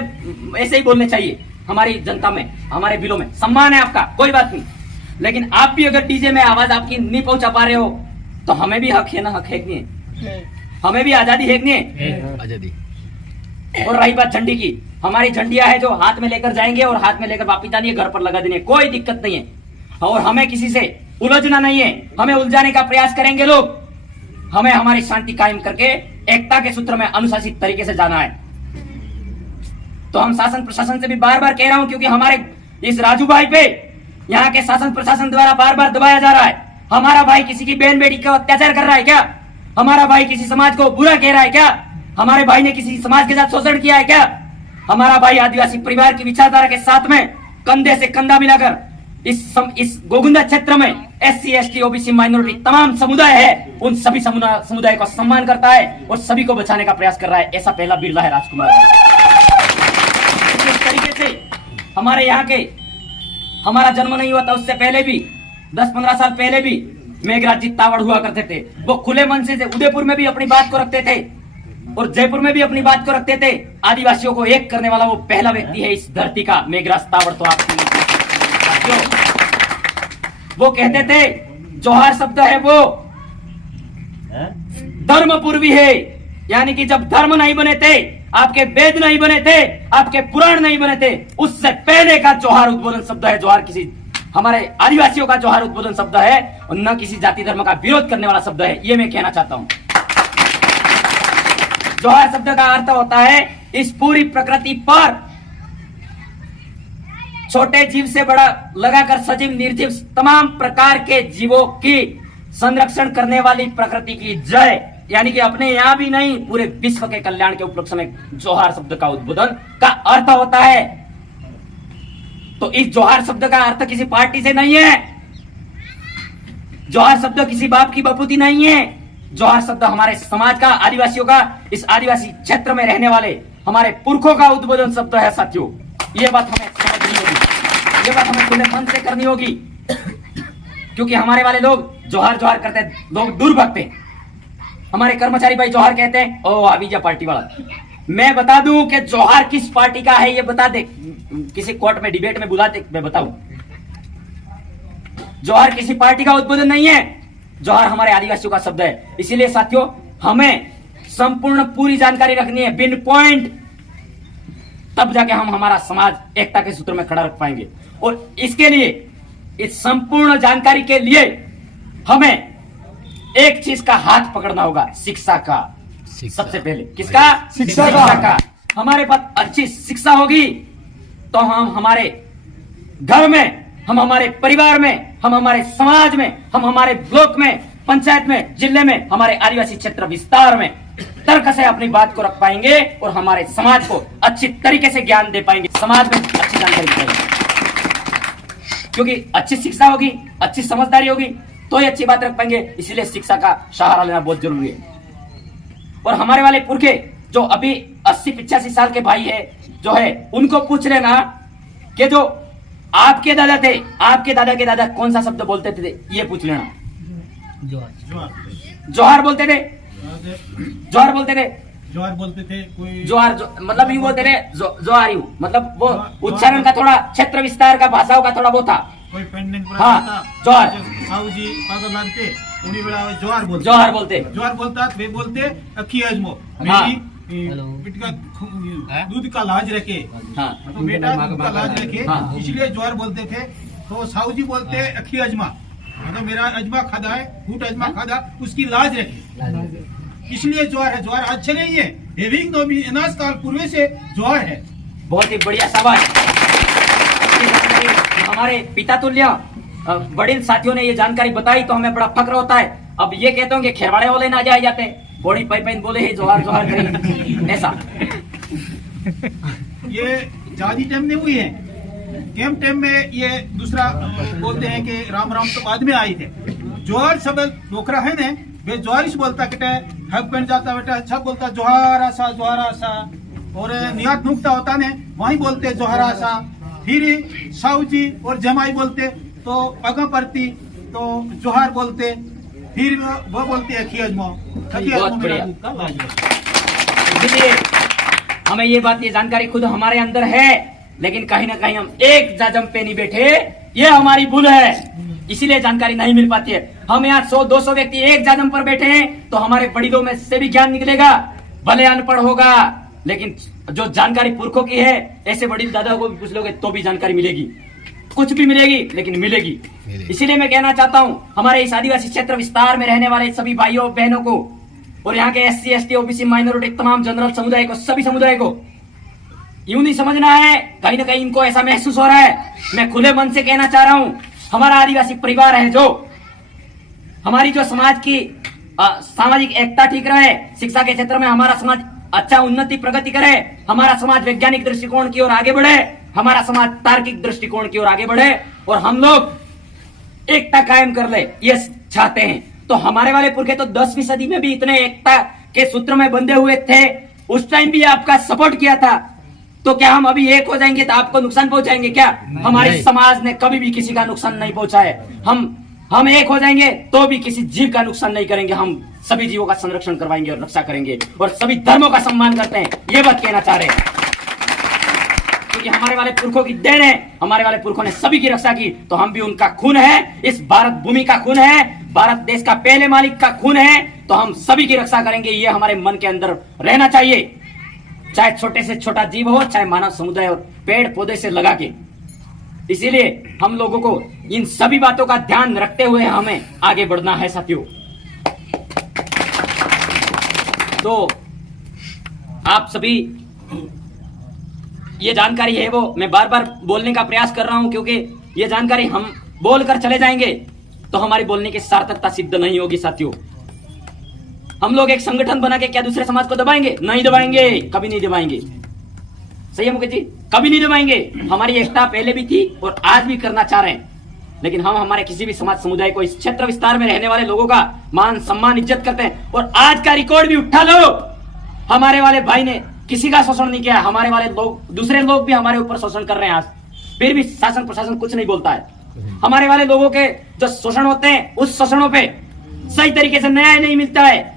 ऐसे ही बोलने चाहिए। हमारी जनता में, हमारे दिलों में सम्मान है आपका, कोई बात नहीं, लेकिन आप भी अगर डीजे में आवाज आपकी नहीं पहुंचा पा रहे हो तो हमें भी हक है ना, हक है कि नहीं? हमें भी आजादी है कि नहीं? आजादी। और रही बात झंडी की, हमारी झंडियां है जो हाथ में लेकर जाएंगे और हाथ में लेकर वापिस जानी है, घर पर लगा देनी है, कोई दिक्कत नहीं है। और हमें किसी से उलझना नहीं है, हमें उलझाने का प्रयास करेंगे लोग, हमें हमारी शांति कायम करके एकता के सूत्र में अनुशासित तरीके से जाना है। तो हम शासन प्रशासन से भी बार बार कह रहा हूं, क्योंकि हमारे इस राजू भाई पे यहाँ के शासन प्रशासन द्वारा बार बार दबाया जा रहा है। हमारा भाई किसी की बहन बेटी का अत्याचार कर रहा है क्या? हमारा भाई किसी समाज को बुरा कह रहा है क्या? हमारे भाई ने किसी समाज के साथ शोषण किया है क्या? हमारा भाई आदिवासी परिवार की विचारधारा के साथ में कंधे से कंधा मिलाकर इस गोगुंदा क्षेत्र में SC ST OBC माइनॉरिटी तमाम समुदाय है, उन सभी समुदाय का सम्मान करता है और सभी को बचाने का प्रयास कर रहा है। ऐसा पहला बिरला है राजकुमार। इस तरीके से हमारे यहाँ के, हमारा जन्म नहीं हुआ था उससे पहले भी 10-15 साल पहले भी मेघराज जी तावड़ हुआ करते थे, वो खुले मन से उदयपुर में भी अपनी बात को रखते थे और जयपुर में भी अपनी बात को रखते थे। आदिवासियों को एक करने वाला वो पहला व्यक्ति है इस धरती का, मेघराज तावड़। तो आप वो कहते थे जोहार शब्द है वो धर्म पूर्वी है, यानी कि जब धर्म नहीं बने थे, आपके वेद नहीं बने थे, आपके पुराण नहीं बने थे, उससे पहले का जोहार उद्बोधन शब्द है। जोहार किसी हमारे आदिवासियों का जोहार उद्बोधन शब्द है और न किसी जाति धर्म का विरोध करने वाला शब्द है, ये मैं कहना चाहता हूं। जोहार शब्द का अर्थ होता है इस पूरी प्रकृति पर छोटे जीव से बड़ा लगाकर सजीव निर्जीव तमाम प्रकार के जीवों की संरक्षण करने वाली प्रकृति की जय, यानी कि अपने यहाँ भी नहीं पूरे विश्व के कल्याण के उपलक्ष्य में जोहार शब्द का उद्बोधन का अर्थ होता है। तो इस जोहार शब्द का अर्थ किसी पार्टी से नहीं है, जोहार शब्द किसी बाप की बपूती नहीं है। जोहार शब्द हमारे समाज का, आदिवासियों का, इस आदिवासी क्षेत्र में रहने वाले हमारे पुरखों का उद्बोधन शब्द है साथियों। ये बात हमें समझनी होगी, ये बात हमें खुले मन से करनी होगी, क्योंकि हमारे वाले लोग जोहार जोहार करते हैं, लोग दूर भागते हैं। हमारे कर्मचारी भाई जोहार कहते हैं, ओ आविजा पार्टी वाला। मैं बता दूं कि जोहार किस पार्टी का है, ये बता दे, किसी कोर्ट में डिबेट में बुला दे, मैं बताऊं। जोहार किसी पार्टी का उद्बोधन नहीं है, जोहार हमारे आदिवासियों का शब्द है। इसीलिए साथियों हमें संपूर्ण पूरी जानकारी रखनी है, पिन पॉइंट, तब जाके हम हमारा समाज एकता के सूत्र में खड़ा रख पाएंगे। और इसके लिए, इस संपूर्ण जानकारी के लिए हमें एक चीज का हाथ पकड़ना होगा, शिक्षा का। सबसे पहले किसका? शिक्षा का। हमारे पास अच्छी शिक्षा होगी तो हम हमारे घर में, हम हमारे परिवार में, हम हमारे समाज में, हम हमारे ब्लॉक में, पंचायत में, जिले में, हमारे आदिवासी क्षेत्र विस्तार में तर्क से अपनी बात को रख पाएंगे और हमारे समाज को अच्छी तरीके से ज्ञान दे पाएंगे, समाज में अच्छी जानकारी दे पाएंगे। क्योंकि अच्छी शिक्षा होगी, अच्छी समझदारी होगी तो ही अच्छी बात रख पाएंगे। इसलिए शिक्षा का सहारा लेना बहुत जरूरी है। और हमारे वाले पुरखे जो अभी 80-85 साल के भाई है जो है, उनको पूछ लेना कि जो आपके दादा थे, आपके दादा के दादा कौन सा शब्द बोलते थे, ये पूछ लेना। जोहार बोलते थे, जोहार बोलते थे, जोहार बोलते थे, कोई जोहार मतलब यूं बोलते थे, जोहार यूं, मतलब वो उच्चारण का थोड़ा, क्षेत्र विस्तार का, भाषाओं का थोड़ा वो था। कोई पेंडेंट हाँ, जोहार। साहूजी पागल मानते उन्हीं बेला जोहार बोलते, जोहार बोलते, जोहार बोलता वे बोलते अखी अजमो हाँ। बेटी का दूध का लाज रखे, हाँ, तो बेटा दूध का लाज रखे, हाँ। इसलिए जोहार बोलते थे। तो साहूजी बोलते अखी अजमा, मतलब मेरा अजमा खादा है, फूट अजमा खादा, उसकी लाज रखे, इसलिए जोहार है। जोहार आज से नहीं है, हेविंग नो भी अनाज काल पूर्व से जोहार है। बहुत ही बढ़िया शाबाश। हमारे पिता तुल्य वडील साथियों ने ये जानकारी बताई तो हमें बड़ा फक्र होता है। अब ये कहते हो कि खेरवाड़े वाले ना जाए जाते, बॉडी पाइप बोले है जोहार जोहार करें ऐसा। ये जादी टाइम में हुई है, गेम टाइम में ये दूसरा बोलते हैं कि राम राम तो बाद में आई थे। जोहार सब डोकरा है ने वे जोहारिश बोलता बेटा, हक बन जाता बेटा, सब बोलता जोहार आसा जोहार आसा, और नियत नुकता होता ने वहीं बोलते जोहार आसा। फिर साहू जी और जमाई बोलते तो पगा पड़ती तो जोहार बोलते, फिर वो बोलते अखी अजमा, अखी अजमा मेरा दूध का लाज है। इसलिए हमें ये जानकारी खुद हमारे अंदर है, लेकिन कहीं ना कहीं हम एक जाजम पे नहीं बैठे, ये हमारी भूल है, इसीलिए जानकारी नहीं मिल पाती है। हम यहाँ 100-200 व्यक्ति एक जाजम पर बैठे हैं तो हमारे बड़ीलों में से भी ज्ञान निकलेगा, भले अनपढ़ होगा, लेकिन जो जानकारी पुरखों की है, ऐसे बड़ी दादा को भी पूछ लोगे तो भी जानकारी मिलेगी, कुछ भी मिलेगी लेकिन मिलेगी। इसीलिए मैं कहना चाहता हूँ हमारे इस आदिवासी क्षेत्र विस्तार में रहने वाले सभी भाइयों बहनों को, और यहाँ के SC ST OBC माइनॉरिटी तमाम जनरल समुदाय को, सभी समुदाय को यूं नहीं समझना है, कहीं ना कहीं इनको ऐसा महसूस हो रहा है। मैं खुले मन से कहना चाह रहा हूँ, हमारा आदिवासी परिवार है, जो हमारी जो समाज की सामाजिक एकता ठीक रहे, शिक्षा के क्षेत्र में हमारा समाज अच्छा उन्नति प्रगति करे, हमारा समाज वैज्ञानिक दृष्टिकोण की ओर आगे बढ़े, हमारा समाज तार्किक दृष्टिकोण की ओर आगे बढ़े, और हम लोग एकता कायम कर ले, ये चाहते हैं। तो हमारे वाले पुरखे तो 10वीं सदी में भी इतने एकता के सूत्र में बंधे हुए थे, उस टाइम भी आपका सपोर्ट किया था, तो क्या हम अभी एक हो जाएंगे तो आपको नुकसान पहुंचाएंगे क्या? हमारे समाज ने कभी भी किसी का नुकसान नहीं पहुंचा है। हम एक हो जाएंगे तो भी किसी जीव का नुकसान नहीं करेंगे, हम सभी जीवों का संरक्षण करवाएंगे और रक्षा करेंगे, और सभी धर्मों का सम्मान करते हैं, ये बात कहना चाह रहे हैं। क्योंकि हमारे वाले पुरखों की देन है, हमारे वाले पुरखों ने सभी की रक्षा की, तो हम भी उनका खून है, इस भारत भूमि का खून है, भारत देश का पहले मालिक का खून है, तो हम सभी की रक्षा करेंगे, ये हमारे मन के अंदर रहना चाहिए, चाहे छोटे से छोटा जीव हो, चाहे मानव समुदाय और पेड़ पौधे से लगा के। इसीलिए हम लोगों को इन सभी बातों का ध्यान रखते हुए हमें आगे बढ़ना है साथियों। तो आप सभी ये जानकारी है वो मैं बार बार बोलने का प्रयास कर रहा हूं, क्योंकि ये जानकारी हम बोलकर चले जाएंगे तो हमारी बोलने की सार्थकता सिद्ध नहीं होगी साथियों। हम लोग एक संगठन बना के क्या दूसरे समाज को दबाएंगे? नहीं दबाएंगे, कभी नहीं दबाएंगे। सही है मुकेश जी, कभी नहीं दबाएंगे। हमारी एकता पहले भी थी और आज भी करना चाह रहे हैं, लेकिन हम हमारे किसी भी समाज समुदाय को, इस क्षेत्र विस्तार में रहने वाले लोगों का मान सम्मान इज्जत करते हैं। और आज का रिकॉर्ड भी उठा लो, हमारे वाले भाई ने किसी का शोषण नहीं किया, हमारे वाले लोग, दूसरे लोग भी हमारे ऊपर शोषण कर रहे हैं आज, फिर भी शासन प्रशासन कुछ नहीं बोलता है। हमारे वाले लोगों के जो शोषण होते हैं, उस शोषणों पे सही तरीके से न्याय नहीं मिलता है।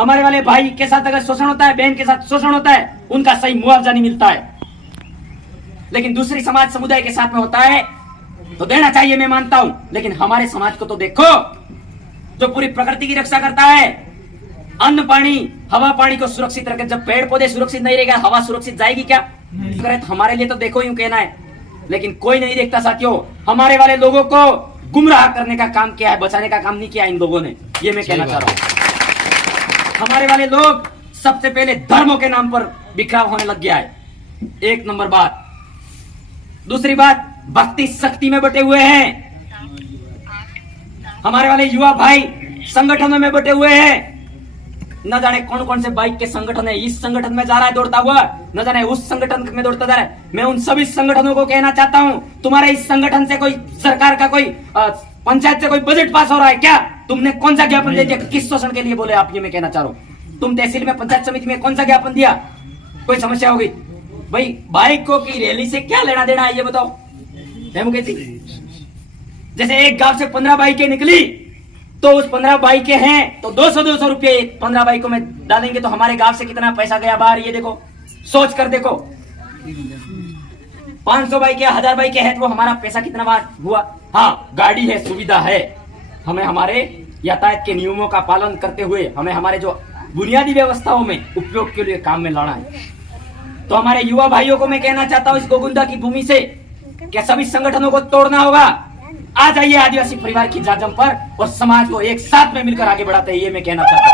हमारे वाले भाई के साथ अगर शोषण होता है, बहन के साथ शोषण होता है, उनका सही मुआवजा नहीं मिलता है। लेकिन दूसरी समाज समुदाय के साथ में होता है तो देना चाहिए, मैं मानता हूं। लेकिन हमारे समाज को तो देखो, जो पूरी प्रकृति की रक्षा करता है, अन्न पानी हवा पानी को सुरक्षित रखे। जब पेड़ पौधे सुरक्षित नहीं रहेगा, हवा सुरक्षित जाएगी क्या? हमारे लिए तो देखो यूं कहना है, लेकिन कोई नहीं देखता साथियों। हमारे वाले लोगों को गुमराह करने का काम किया है, बचाने का काम नहीं किया इन लोगों ने, ये मैं कहना चाह रहा हूं। हमारे वाले लोग सबसे पहले धर्मों के नाम पर बिखराव होने लग गया है, एक नंबर बात। दूसरी बात, भक्ति शक्ति में बटे हुए हैं। हमारे वाले युवा भाई संगठनों में बटे हुए हैं, न जाने कौन कौन से बाइक के संगठन है, इस संगठन में जा रहा है दौड़ता हुआ, न जाने उस संगठन में दौड़ता जा रहा है। मैं उन सभी संगठनों को कहना चाहता हूं, तुम्हारे इस संगठन से कोई सरकार का कोई पंचायत से कोई बजट पास हो रहा है क्या? तुमने कौन सा ज्ञापन दे दिया? किस शोषण के लिए बोले आप, ये मैं कहना चाह रहा हूं। तुम तहसील में, पंचायत समिति में कौन सा ज्ञापन दिया? कोई समस्या हो गई भाई, बाइकों की रैली से क्या लेना देना है ये बताओ मुकेश जी। जैसे एक गांव से 15 बाइकें निकली, तो उस 15 बाइकें हैं तो 200-200 रुपये 15 बाइकों में डालेंगे तो हमारे गांव से कितना पैसा गया बाहर, ये देखो, सोच कर देखो। 500 बाइकें, 1000 बाइकें हैं तो हमारा पैसा कितना बार हुआ? हाँ, गाड़ी है, सुविधा है, हमें हमारे यातायात के नियमों का पालन करते हुए हमें हमारे जो बुनियादी व्यवस्थाओं में उपयोग के लिए काम में लाना है। तो हमारे युवा भाइयों को मैं कहना चाहता हूं, इस गोगुंदा की भूमि से क्या सभी संगठनों को तोड़ना होगा। आ जाइए आदिवासी परिवार की जाजम पर और समाज को एक साथ में मिलकर आगे बढ़ाते हैं, ये मैं कहना चाहता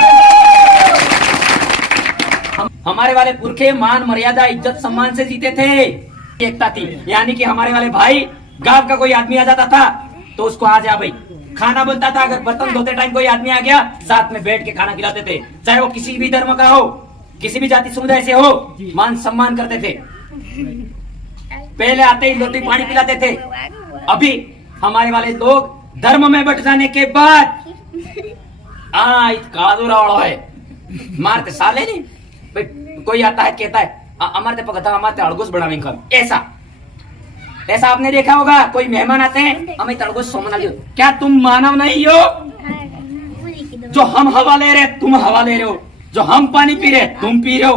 हूं। हमारे वाले पुरखे मान मर्यादा इज्जत सम्मान से जीते थे, एकता थी। यानी कि हमारे वाले भाई, गांव का कोई आदमी आ जाता था तो उसको आ जा भाई, खाना बनता था, अगर बर्तन धोते टाइम कोई आदमी आ गया साथ में बैठ के खाना खिलाते थे, चाहे वो किसी भी धर्म का हो, किसी भी जाति समुदाय से हो, मान सम्मान करते थे। पहले आते ही लोटी पानी पिलाते थे। अभी हमारे वाले लोग धर्म में बट जाने के बाद है मारते साले नहीं भाई, कोई आता है कहता है अमरते पकता हमारे अड़गुस बढ़ाने का, ऐसा आपने देखा होगा। कोई मेहमान आते हैं हमें तड़गुस सोमना लियो, क्या तुम मानव नहीं हो? जो हम हवा ले रहे तुम हवा ले रहे हो, जो हम पानी पी रहे तुम पी रहे हो,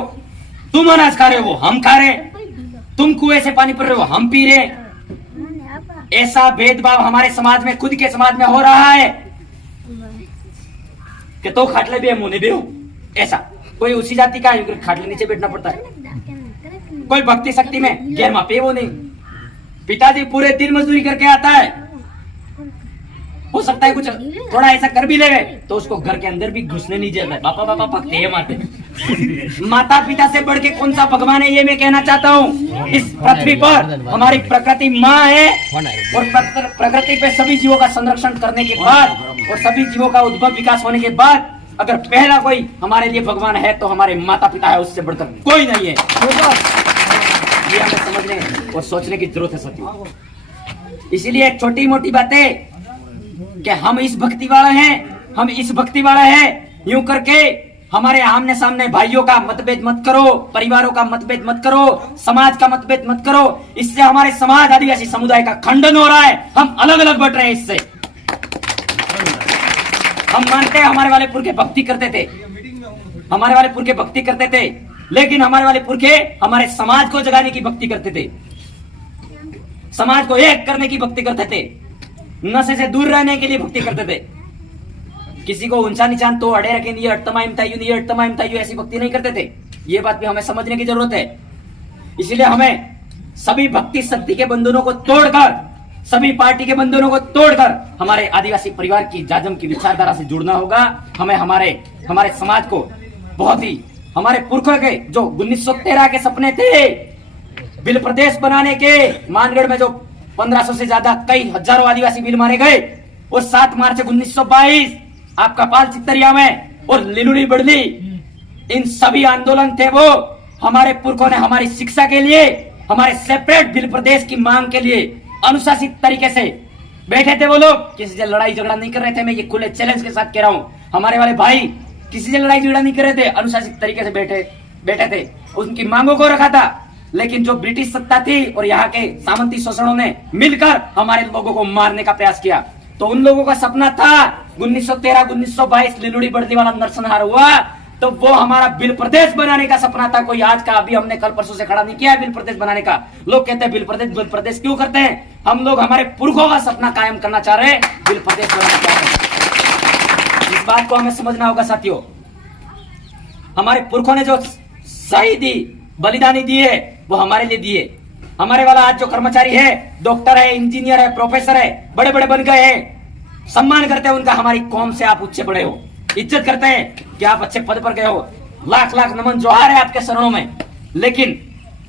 तुम अनाज खा रहे हो वो हम खा रहे, तुम कुएं से पानी पी रहे हो हम पी रहे। ऐसा भेदभाव हमारे समाज में, खुद के समाज में हो रहा है कि तो खाटले भी है मुंह भी हो। ऐसा कोई उसी जाति का है, खाटले नीचे बैठना पड़ता है। कोई भक्ति शक्ति में गैर मापे वो नहीं। पिताजी पूरे दिन मजदूरी करके आता है, हो सकता है कुछ थोड़ा ऐसा कर भी ले तो उसको घर के अंदर भी घुसने नहीं देता है। पापा पापा पकते हैं माते। माता पिता से बढ़ के कौन सा भगवान है ये मैं कहना चाहता हूँ। इस पृथ्वी पर हमारी प्रकृति माँ है और प्रकृति पे सभी जीवों का संरक्षण करने के बाद और सभी जीवों का उद्भव विकास होने के बाद अगर पहला कोई हमारे लिए भगवान है तो हमारे माता पिता है, उससे बढ़कर कोई नहीं है। ये हमें समझने और सोचने की जरूरत है साथियों। इसीलिए छोटी मोटी बातें कि हम इस भक्ति वाला हैं, हम इस भक्ति वाला है, यूं करके हमारे आमने सामने भाइयों का मतभेद मत करो, परिवारों का मतभेद मत करो, समाज का मतभेद मत करो। इससे हमारे समाज आदिवासी समुदाय का खंडन हो रहा है। हम अलग अलग बट रहे हैं इससे। हम मानते हैं हमारे वाले पुरखे भक्ति करते थे, हमारे वाले पुरखे भक्ति करते थे, लेकिन हमारे वाले पुरखे हमारे समाज को जगाने की भक्ति करते थे, समाज को एक करने की भक्ति करते थे, नशे से दूर रहने के लिए भक्ति करते थे। किसी को ऊंचा नीचा तो अड़े रखे नहीं, अटतमाइम तायु ऐसी भक्ति नहीं करते थे। ये बात भी हमें समझने की जरूरत है। इसलिए हमें सभी भक्ति शक्ति के बंधनों को तोड़कर, सभी पार्टी के बंधनों को तोड़कर हमारे आदिवासी परिवार की जाजम की विचारधारा से जुड़ना होगा। हमें हमारे समाज को बहुत ही हमारे पुरखों के जो 1913 के सपने थे बिल प्रदेश बनाने के, मानगढ़ में जो 1500 से ज्यादा कई हजारों आदिवासी बिल मारे गए, और 7 मार्च 1922 आपका पाल चित्तरिया में और लिलुड़ी बड़ली, इन सभी आंदोलन थे वो हमारे पुरखों ने हमारी शिक्षा के लिए, हमारे सेपरेट बिल प्रदेश की मांग के लिए अनुशासित तरीके से बैठे थे। वो लोग किसी से लड़ाई झगड़ा नहीं कर रहे थे। मैं ये खुले चैलेंज के साथ कह रहा हूँ, हमारे वाले भाई किसी से लड़ाई झगड़ा नहीं कर रहे थे, अनुशासित तरीके से बैठे थे, उनकी मांगों को रखा था। लेकिन जो ब्रिटिश सत्ता थी और यहाँ के सामंती शोषणों ने मिलकर हमारे लोगों को मारने का प्रयास किया। तो उन लोगों का सपना था 1913-1922 लिलुड़ी बड़ली वाला नरसंहार हुआ, तो वो हमारा बिल प्रदेश बनाने का सपना था। कोई आज का अभी हमने कल परसों से खड़ा नहीं किया है बिल प्रदेश बनाने का। लोग कहते हैं बिल प्रदेश क्यों करते हैं? हम लोग हमारे पुरखों का सपना कायम करना चाह रहे हैं, बिल प्रदेश बनाना चाह रहे हैं। इस बात को हमें समझना होगा साथियों। हमारे पुरखों ने जो शहीदी बलिदानी दी है वो हमारे लिए दी है। हमारे वाला आज जो कर्मचारी है, डॉक्टर है, इंजीनियर है, प्रोफेसर है, बड़े बड़े बन गए हैं, सम्मान करते हैं उनका। हमारी कौम से आप उच्च बड़े हो, इज्जत करते हैं कि आप अच्छे पद पर गए हो, लाख लाख नमन जोहार है आपके शरणों में। लेकिन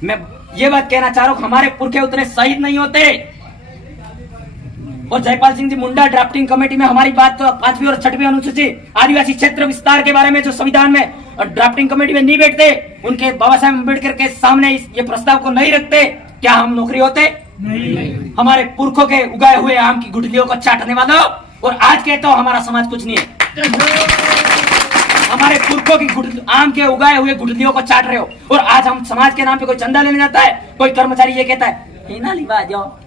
मैं ये बात कहना चाह रहा हूं, हमारे पुरखे उतने शहीद नहीं होते। और जयपाल सिंह जी मुंडा ड्राफ्टिंग कमेटी में हमारी बात तो 5वीं और 6वीं अनुसूची आदिवासी क्षेत्र विस्तार के बारे में जो संविधान में ड्राफ्टिंग कमेटी में नहीं बैठते, उनके बाबा साहेब अम्बेडकर के सामने ये प्रस्ताव को नहीं रखते, क्या हम नौकरी होते? नहीं। हमारे पुरखों के उगाए हुए आम की गुठलियों को चाटने वालों, और आज कहते हो हमारा समाज कुछ नहीं है। हमारे पुरखों की आम के उगाए हुए गुठलियों को चाट रहे हो, और आज हम समाज के नाम पे कोई चंदा लेने जाता है, कोई कर्मचारी ये कहता है ना लिवा जाओ।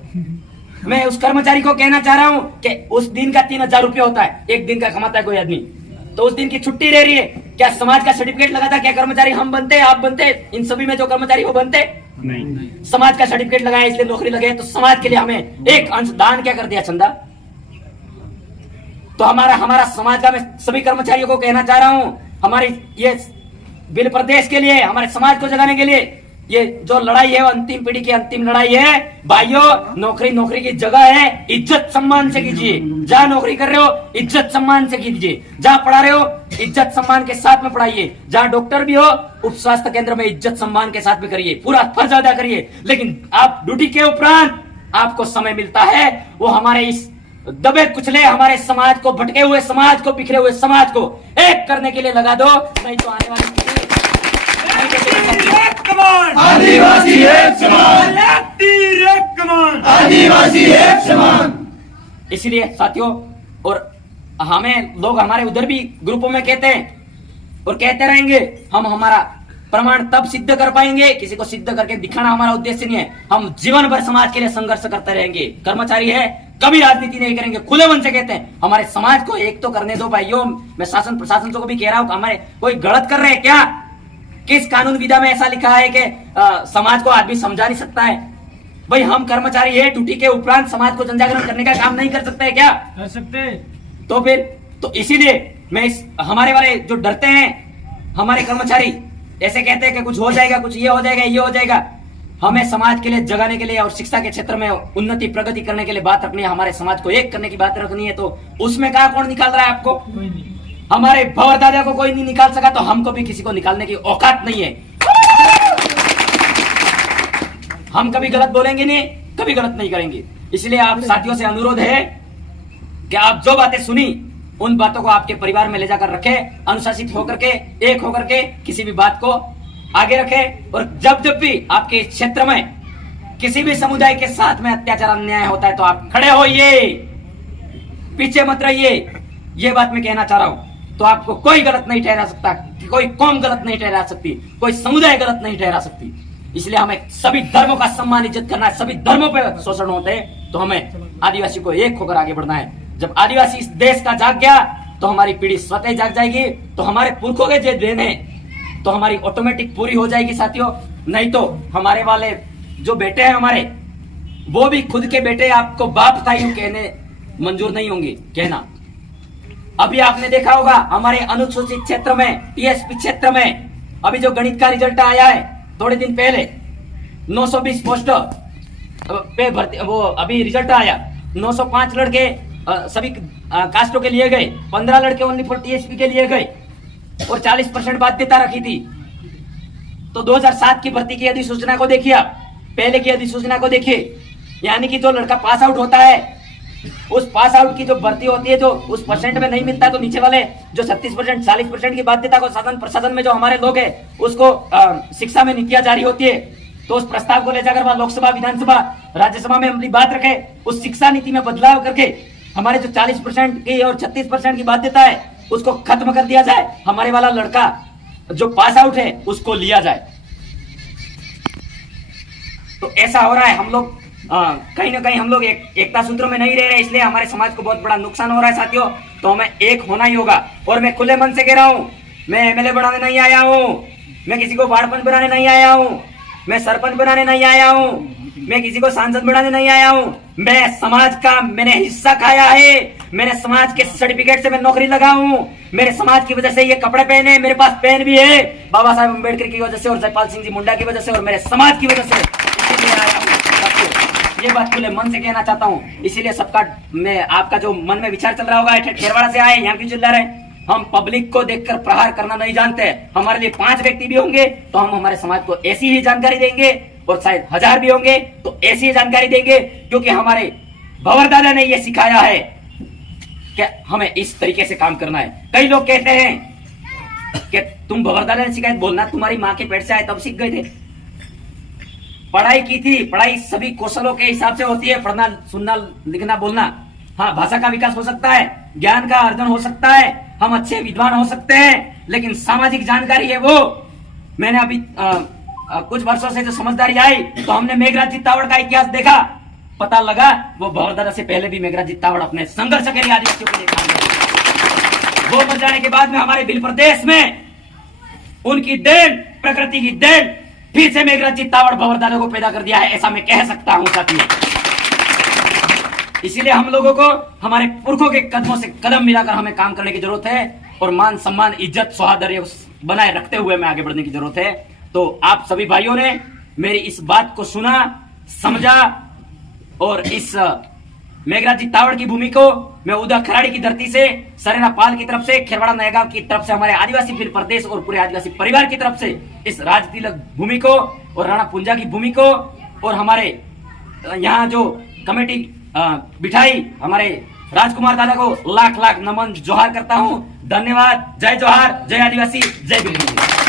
मैं उस कर्मचारी को कहना चाह रहा हूं कि उस दिन का 3000 रुपये होता है, एक दिन का कमाता है कोई आदमी, तो उस दिन की छुट्टी रह रही है। क्या समाज का सर्टिफिकेट लगाता? क्या कर्मचारी हम बनते, आप बनते, इन सभी में जो कर्मचारी वो बनते? नहीं। समाज का सर्टिफिकेट लगाया इसलिए नौकरी लगे, तो समाज के लिए हमें एक अंश दान क्या कर दिया? चंदा। तो हमारा समाज का मैं सभी कर्मचारियों को कहना चाह रहा हूं, हमारी ये बिल प्रदेश के लिए, हमारे समाज को जगाने के लिए ये जो लड़ाई है वो अंतिम पीढ़ी की अंतिम लड़ाई है। भाइयों, नौकरी की जगह है, इज्जत सम्मान से कीजिए। जहाँ नौकरी कर रहे हो इज्जत सम्मान से कीजिए, जहाँ पढ़ा रहे हो इज्जत सम्मान के साथ में पढ़ाइए, जहाँ डॉक्टर भी हो उप स्वास्थ्य केंद्र में इज्जत सम्मान के साथ में करिए, पूरा फर्ज अदा करिए। लेकिन आप ड्यूटी के उपरांत आपको समय मिलता है, वो हमारे इस दबे कुचले हमारे समाज को, भटके हुए समाज को, बिखरे हुए समाज को एक करने के लिए लगा दो, नहीं तो आने वाली आदिवासी एक समान, आदिवासी एक समान। इसलिए साथियों, और हमें लोग हमारे उधर भी ग्रुपों में कहते हैं और कहते रहेंगे, हम हमारा प्रमाण तब सिद्ध कर पाएंगे, किसी को सिद्ध करके दिखाना हमारा उद्देश्य नहीं है। हम जीवन भर समाज के लिए संघर्ष करते रहेंगे। कर्मचारी है, कभी राजनीति नहीं करेंगे, खुले मन से कहते हैं हमारे समाज को एक तो करने दो भाइयों। मैं शासन प्रशासन को भी कह रहा हूं, हमारे कोई गलत कर रहे हैं क्या? किस कानून विधा में ऐसा लिखा है कि समाज को आदमी समझा नहीं सकता है? भाई हम कर्मचारी है, ड्यूटी के उपरांत समाज को जनजागरण करने का काम नहीं कर सकते है क्या? कर सकते। तो फिर तो इसीलिए मैं हमारे वाले जो डरते हैं, हमारे कर्मचारी ऐसे कहते हैं कि कुछ हो जाएगा, कुछ ये हो जाएगा, ये हो जाएगा। हमें समाज के लिए जगाने के लिए और शिक्षा के क्षेत्र में उन्नति प्रगति करने के लिए बात रखनी है, हमारे समाज को एक करने की बात रखनी है। तो उसमें कहा कौन निकाल रहा है आपको? हमारे भवर दादा को कोई नहीं निकाल सका, तो हमको भी किसी को निकालने की औकात नहीं है। हम कभी गलत बोलेंगे नहीं, कभी गलत नहीं करेंगे। इसलिए आप साथियों से अनुरोध है कि आप जो बातें सुनी उन बातों को आपके परिवार में ले जाकर रखे, अनुशासित होकर के, एक होकर के किसी भी बात को आगे रखे। और जब जब भी आपके क्षेत्र में किसी भी समुदाय के साथ में अत्याचार अन्याय होता है तो आप खड़े होइए, पीछे मत रहिए। ये बात मैं कहना चाह रहा हूं। तो आपको कोई गलत नहीं ठहरा सकता, कोई कौम गलत नहीं ठहरा सकती, कोई समुदाय गलत नहीं ठहरा सकती। इसलिए हमें सभी धर्मों का सम्मान इज्जत करना है। सभी धर्मों पे शोषण होते हैं तो हमें आदिवासी को एक होकर आगे बढ़ना है। जब आदिवासी इस देश का जाग गया तो हमारी पीढ़ी स्वतः जाग जाएगी, तो हमारे पुरखों के जो देन है तो हमारी ऑटोमेटिक पूरी हो जाएगी साथियों। नहीं तो हमारे वाले जो बेटे हैं हमारे, वो भी खुद के बेटे आपको बाप ताई कहने मंजूर नहीं होंगे कहना। अभी आपने देखा होगा हमारे अनुसूचित क्षेत्र में, टीएसपी क्षेत्र में अभी जो गणित का रिजल्ट आया है थोड़े दिन पहले, 920 पोस्ट पे भर्ती, वो अभी रिजल्ट आया। 905 लड़के सभी कास्टों के लिए गए, 15 लड़के ओनली फॉर टीएसपी के लिए गए और 40% बाध्यता रखी थी। तो 2007 की भर्ती की अधिसूचना को देखिए, पहले की अधिसूचना को देखिए, यानी कि जो लड़का पास आउट होता है उस पास आउट की जो भर्ती होती है, जो उस परसेंट में नहीं मिलता, तो नीचे वाले जो 36% 40% की बाध्यता को शासन प्रशासन में जो हमारे लोग हैं उसको शिक्षा में नीतियां जारी होती है, तो उस प्रस्ताव को ले जाकर वहां लोकसभा, विधानसभा, राज्यसभा में अपनी बात रखे, उस शिक्षा नीति में बदलाव करके हमारे जो 40% की और 36% की बाध्यता है उसको खत्म कर दिया जाए। हमारे वाला लड़का जो पास आउट है उसको लिया जाए। तो ऐसा हो रहा है, हम लोग कहीं ना कहीं हम लोग एकता सूत्र में नहीं रह रहे, इसलिए हमारे समाज को बहुत बड़ा नुकसान हो रहा है साथियों। तो हमें एक होना ही होगा। और मैं खुले मन से कह रहा हूं, मैं एमएलए बनाने नहीं आया हूं, मैं किसी को वार्ड पंच बनाने नहीं आया हूं, मैं सरपंच बनाने नहीं आया हूं, मैं किसी को सांसद बनाने नहीं आया हूं। मैं समाज का, मैंने हिस्सा खाया है, मैंने समाज के सर्टिफिकेट से मैं नौकरी लगा हूं, मेरे समाज की वजह से ये कपड़े पहने, मेरे पास पेन भी है, बाबा साहब अम्बेडकर की वजह से और जयपाल सिंह जी मुंडा की वजह से और मेरे समाज की वजह से, इसीलिए आया हूं। ये बात खुले मन से कहना चाहता हूं। इसीलिए सबका, मैं आपका जो मन में विचार चल रहा होगा, खेरवाड़ा से आए, यहाँ क्यों चिल्ला रहे? हम पब्लिक को देखकर प्रहार करना नहीं जानते। हमारे लिए 5 व्यक्ति भी होंगे तो हम हमारे समाज को ऐसी ही जानकारी देंगे, और शायद 1000 भी होंगे तो ऐसी ही जानकारी देंगे, क्योंकि हमारे भवर दादा ने यह सिखाया है कि हमें इस तरीके से काम करना है। कई लोग कहते हैं कि तुम भवर दादा ने सिखाया, बोलना तुम्हारी माँ के पेट से आए तब सीख गए थे। पढ़ाई की थी, पढ़ाई सभी कौशलों के हिसाब से होती है, पढ़ना, सुनना, लिखना, बोलना। हाँ, भाषा का विकास हो सकता है, ज्ञान का अर्जन हो सकता है, हम अच्छे विद्वान हो सकते हैं, लेकिन सामाजिक जानकारी है वो। मैंने अभी कुछ वर्षों से जो समझदारी आई तो हमने मेघराज चित्तावड़ का इतिहास देखा, पता लगा वो भवरदादा से पहले भी मेघराज चित्तावड़ अपने संघर्ष के लिए आदिवासियों के लिए काम किया। वो मर जाने के बाद में हमारे भिल प्रदेश में उनकी देन, प्रकृति की देन, फिर से मेघराज चित्तावड़ भवरदादा को पैदा कर दिया है, ऐसा मैं कह सकता हूं साथियों। इसीलिए हम लोगों को हमारे पुरखों के कदमों से कदम मिलाकर हमें काम करने की जरूरत है, और मान सम्मान, इज्जत, सौहार्द बनाए रखते हुए हमें आगे बढ़ने की जरूरत है। तो आप सभी भाइयों ने मेरी इस बात को सुना, समझा, और इस मेघराज चित्तावड़ की भूमि को मैं उदा खराड़ी की धरती से, सरेना पाल की तरफ से, खेरवाड़ा नयागांव की तरफ से, हमारे आदिवासी भिल प्रदेश और पूरे आदिवासी परिवार की तरफ से इस राज तिलक भूमि को और राणा पुंजा की भूमि को, और हमारे यहाँ जो कमेटी बिठाई हमारे राजकुमार दादा को लाख लाख नमन जोहार करता हूँ। धन्यवाद। जय जोहार, जय आदिवासी, जय बिरजू।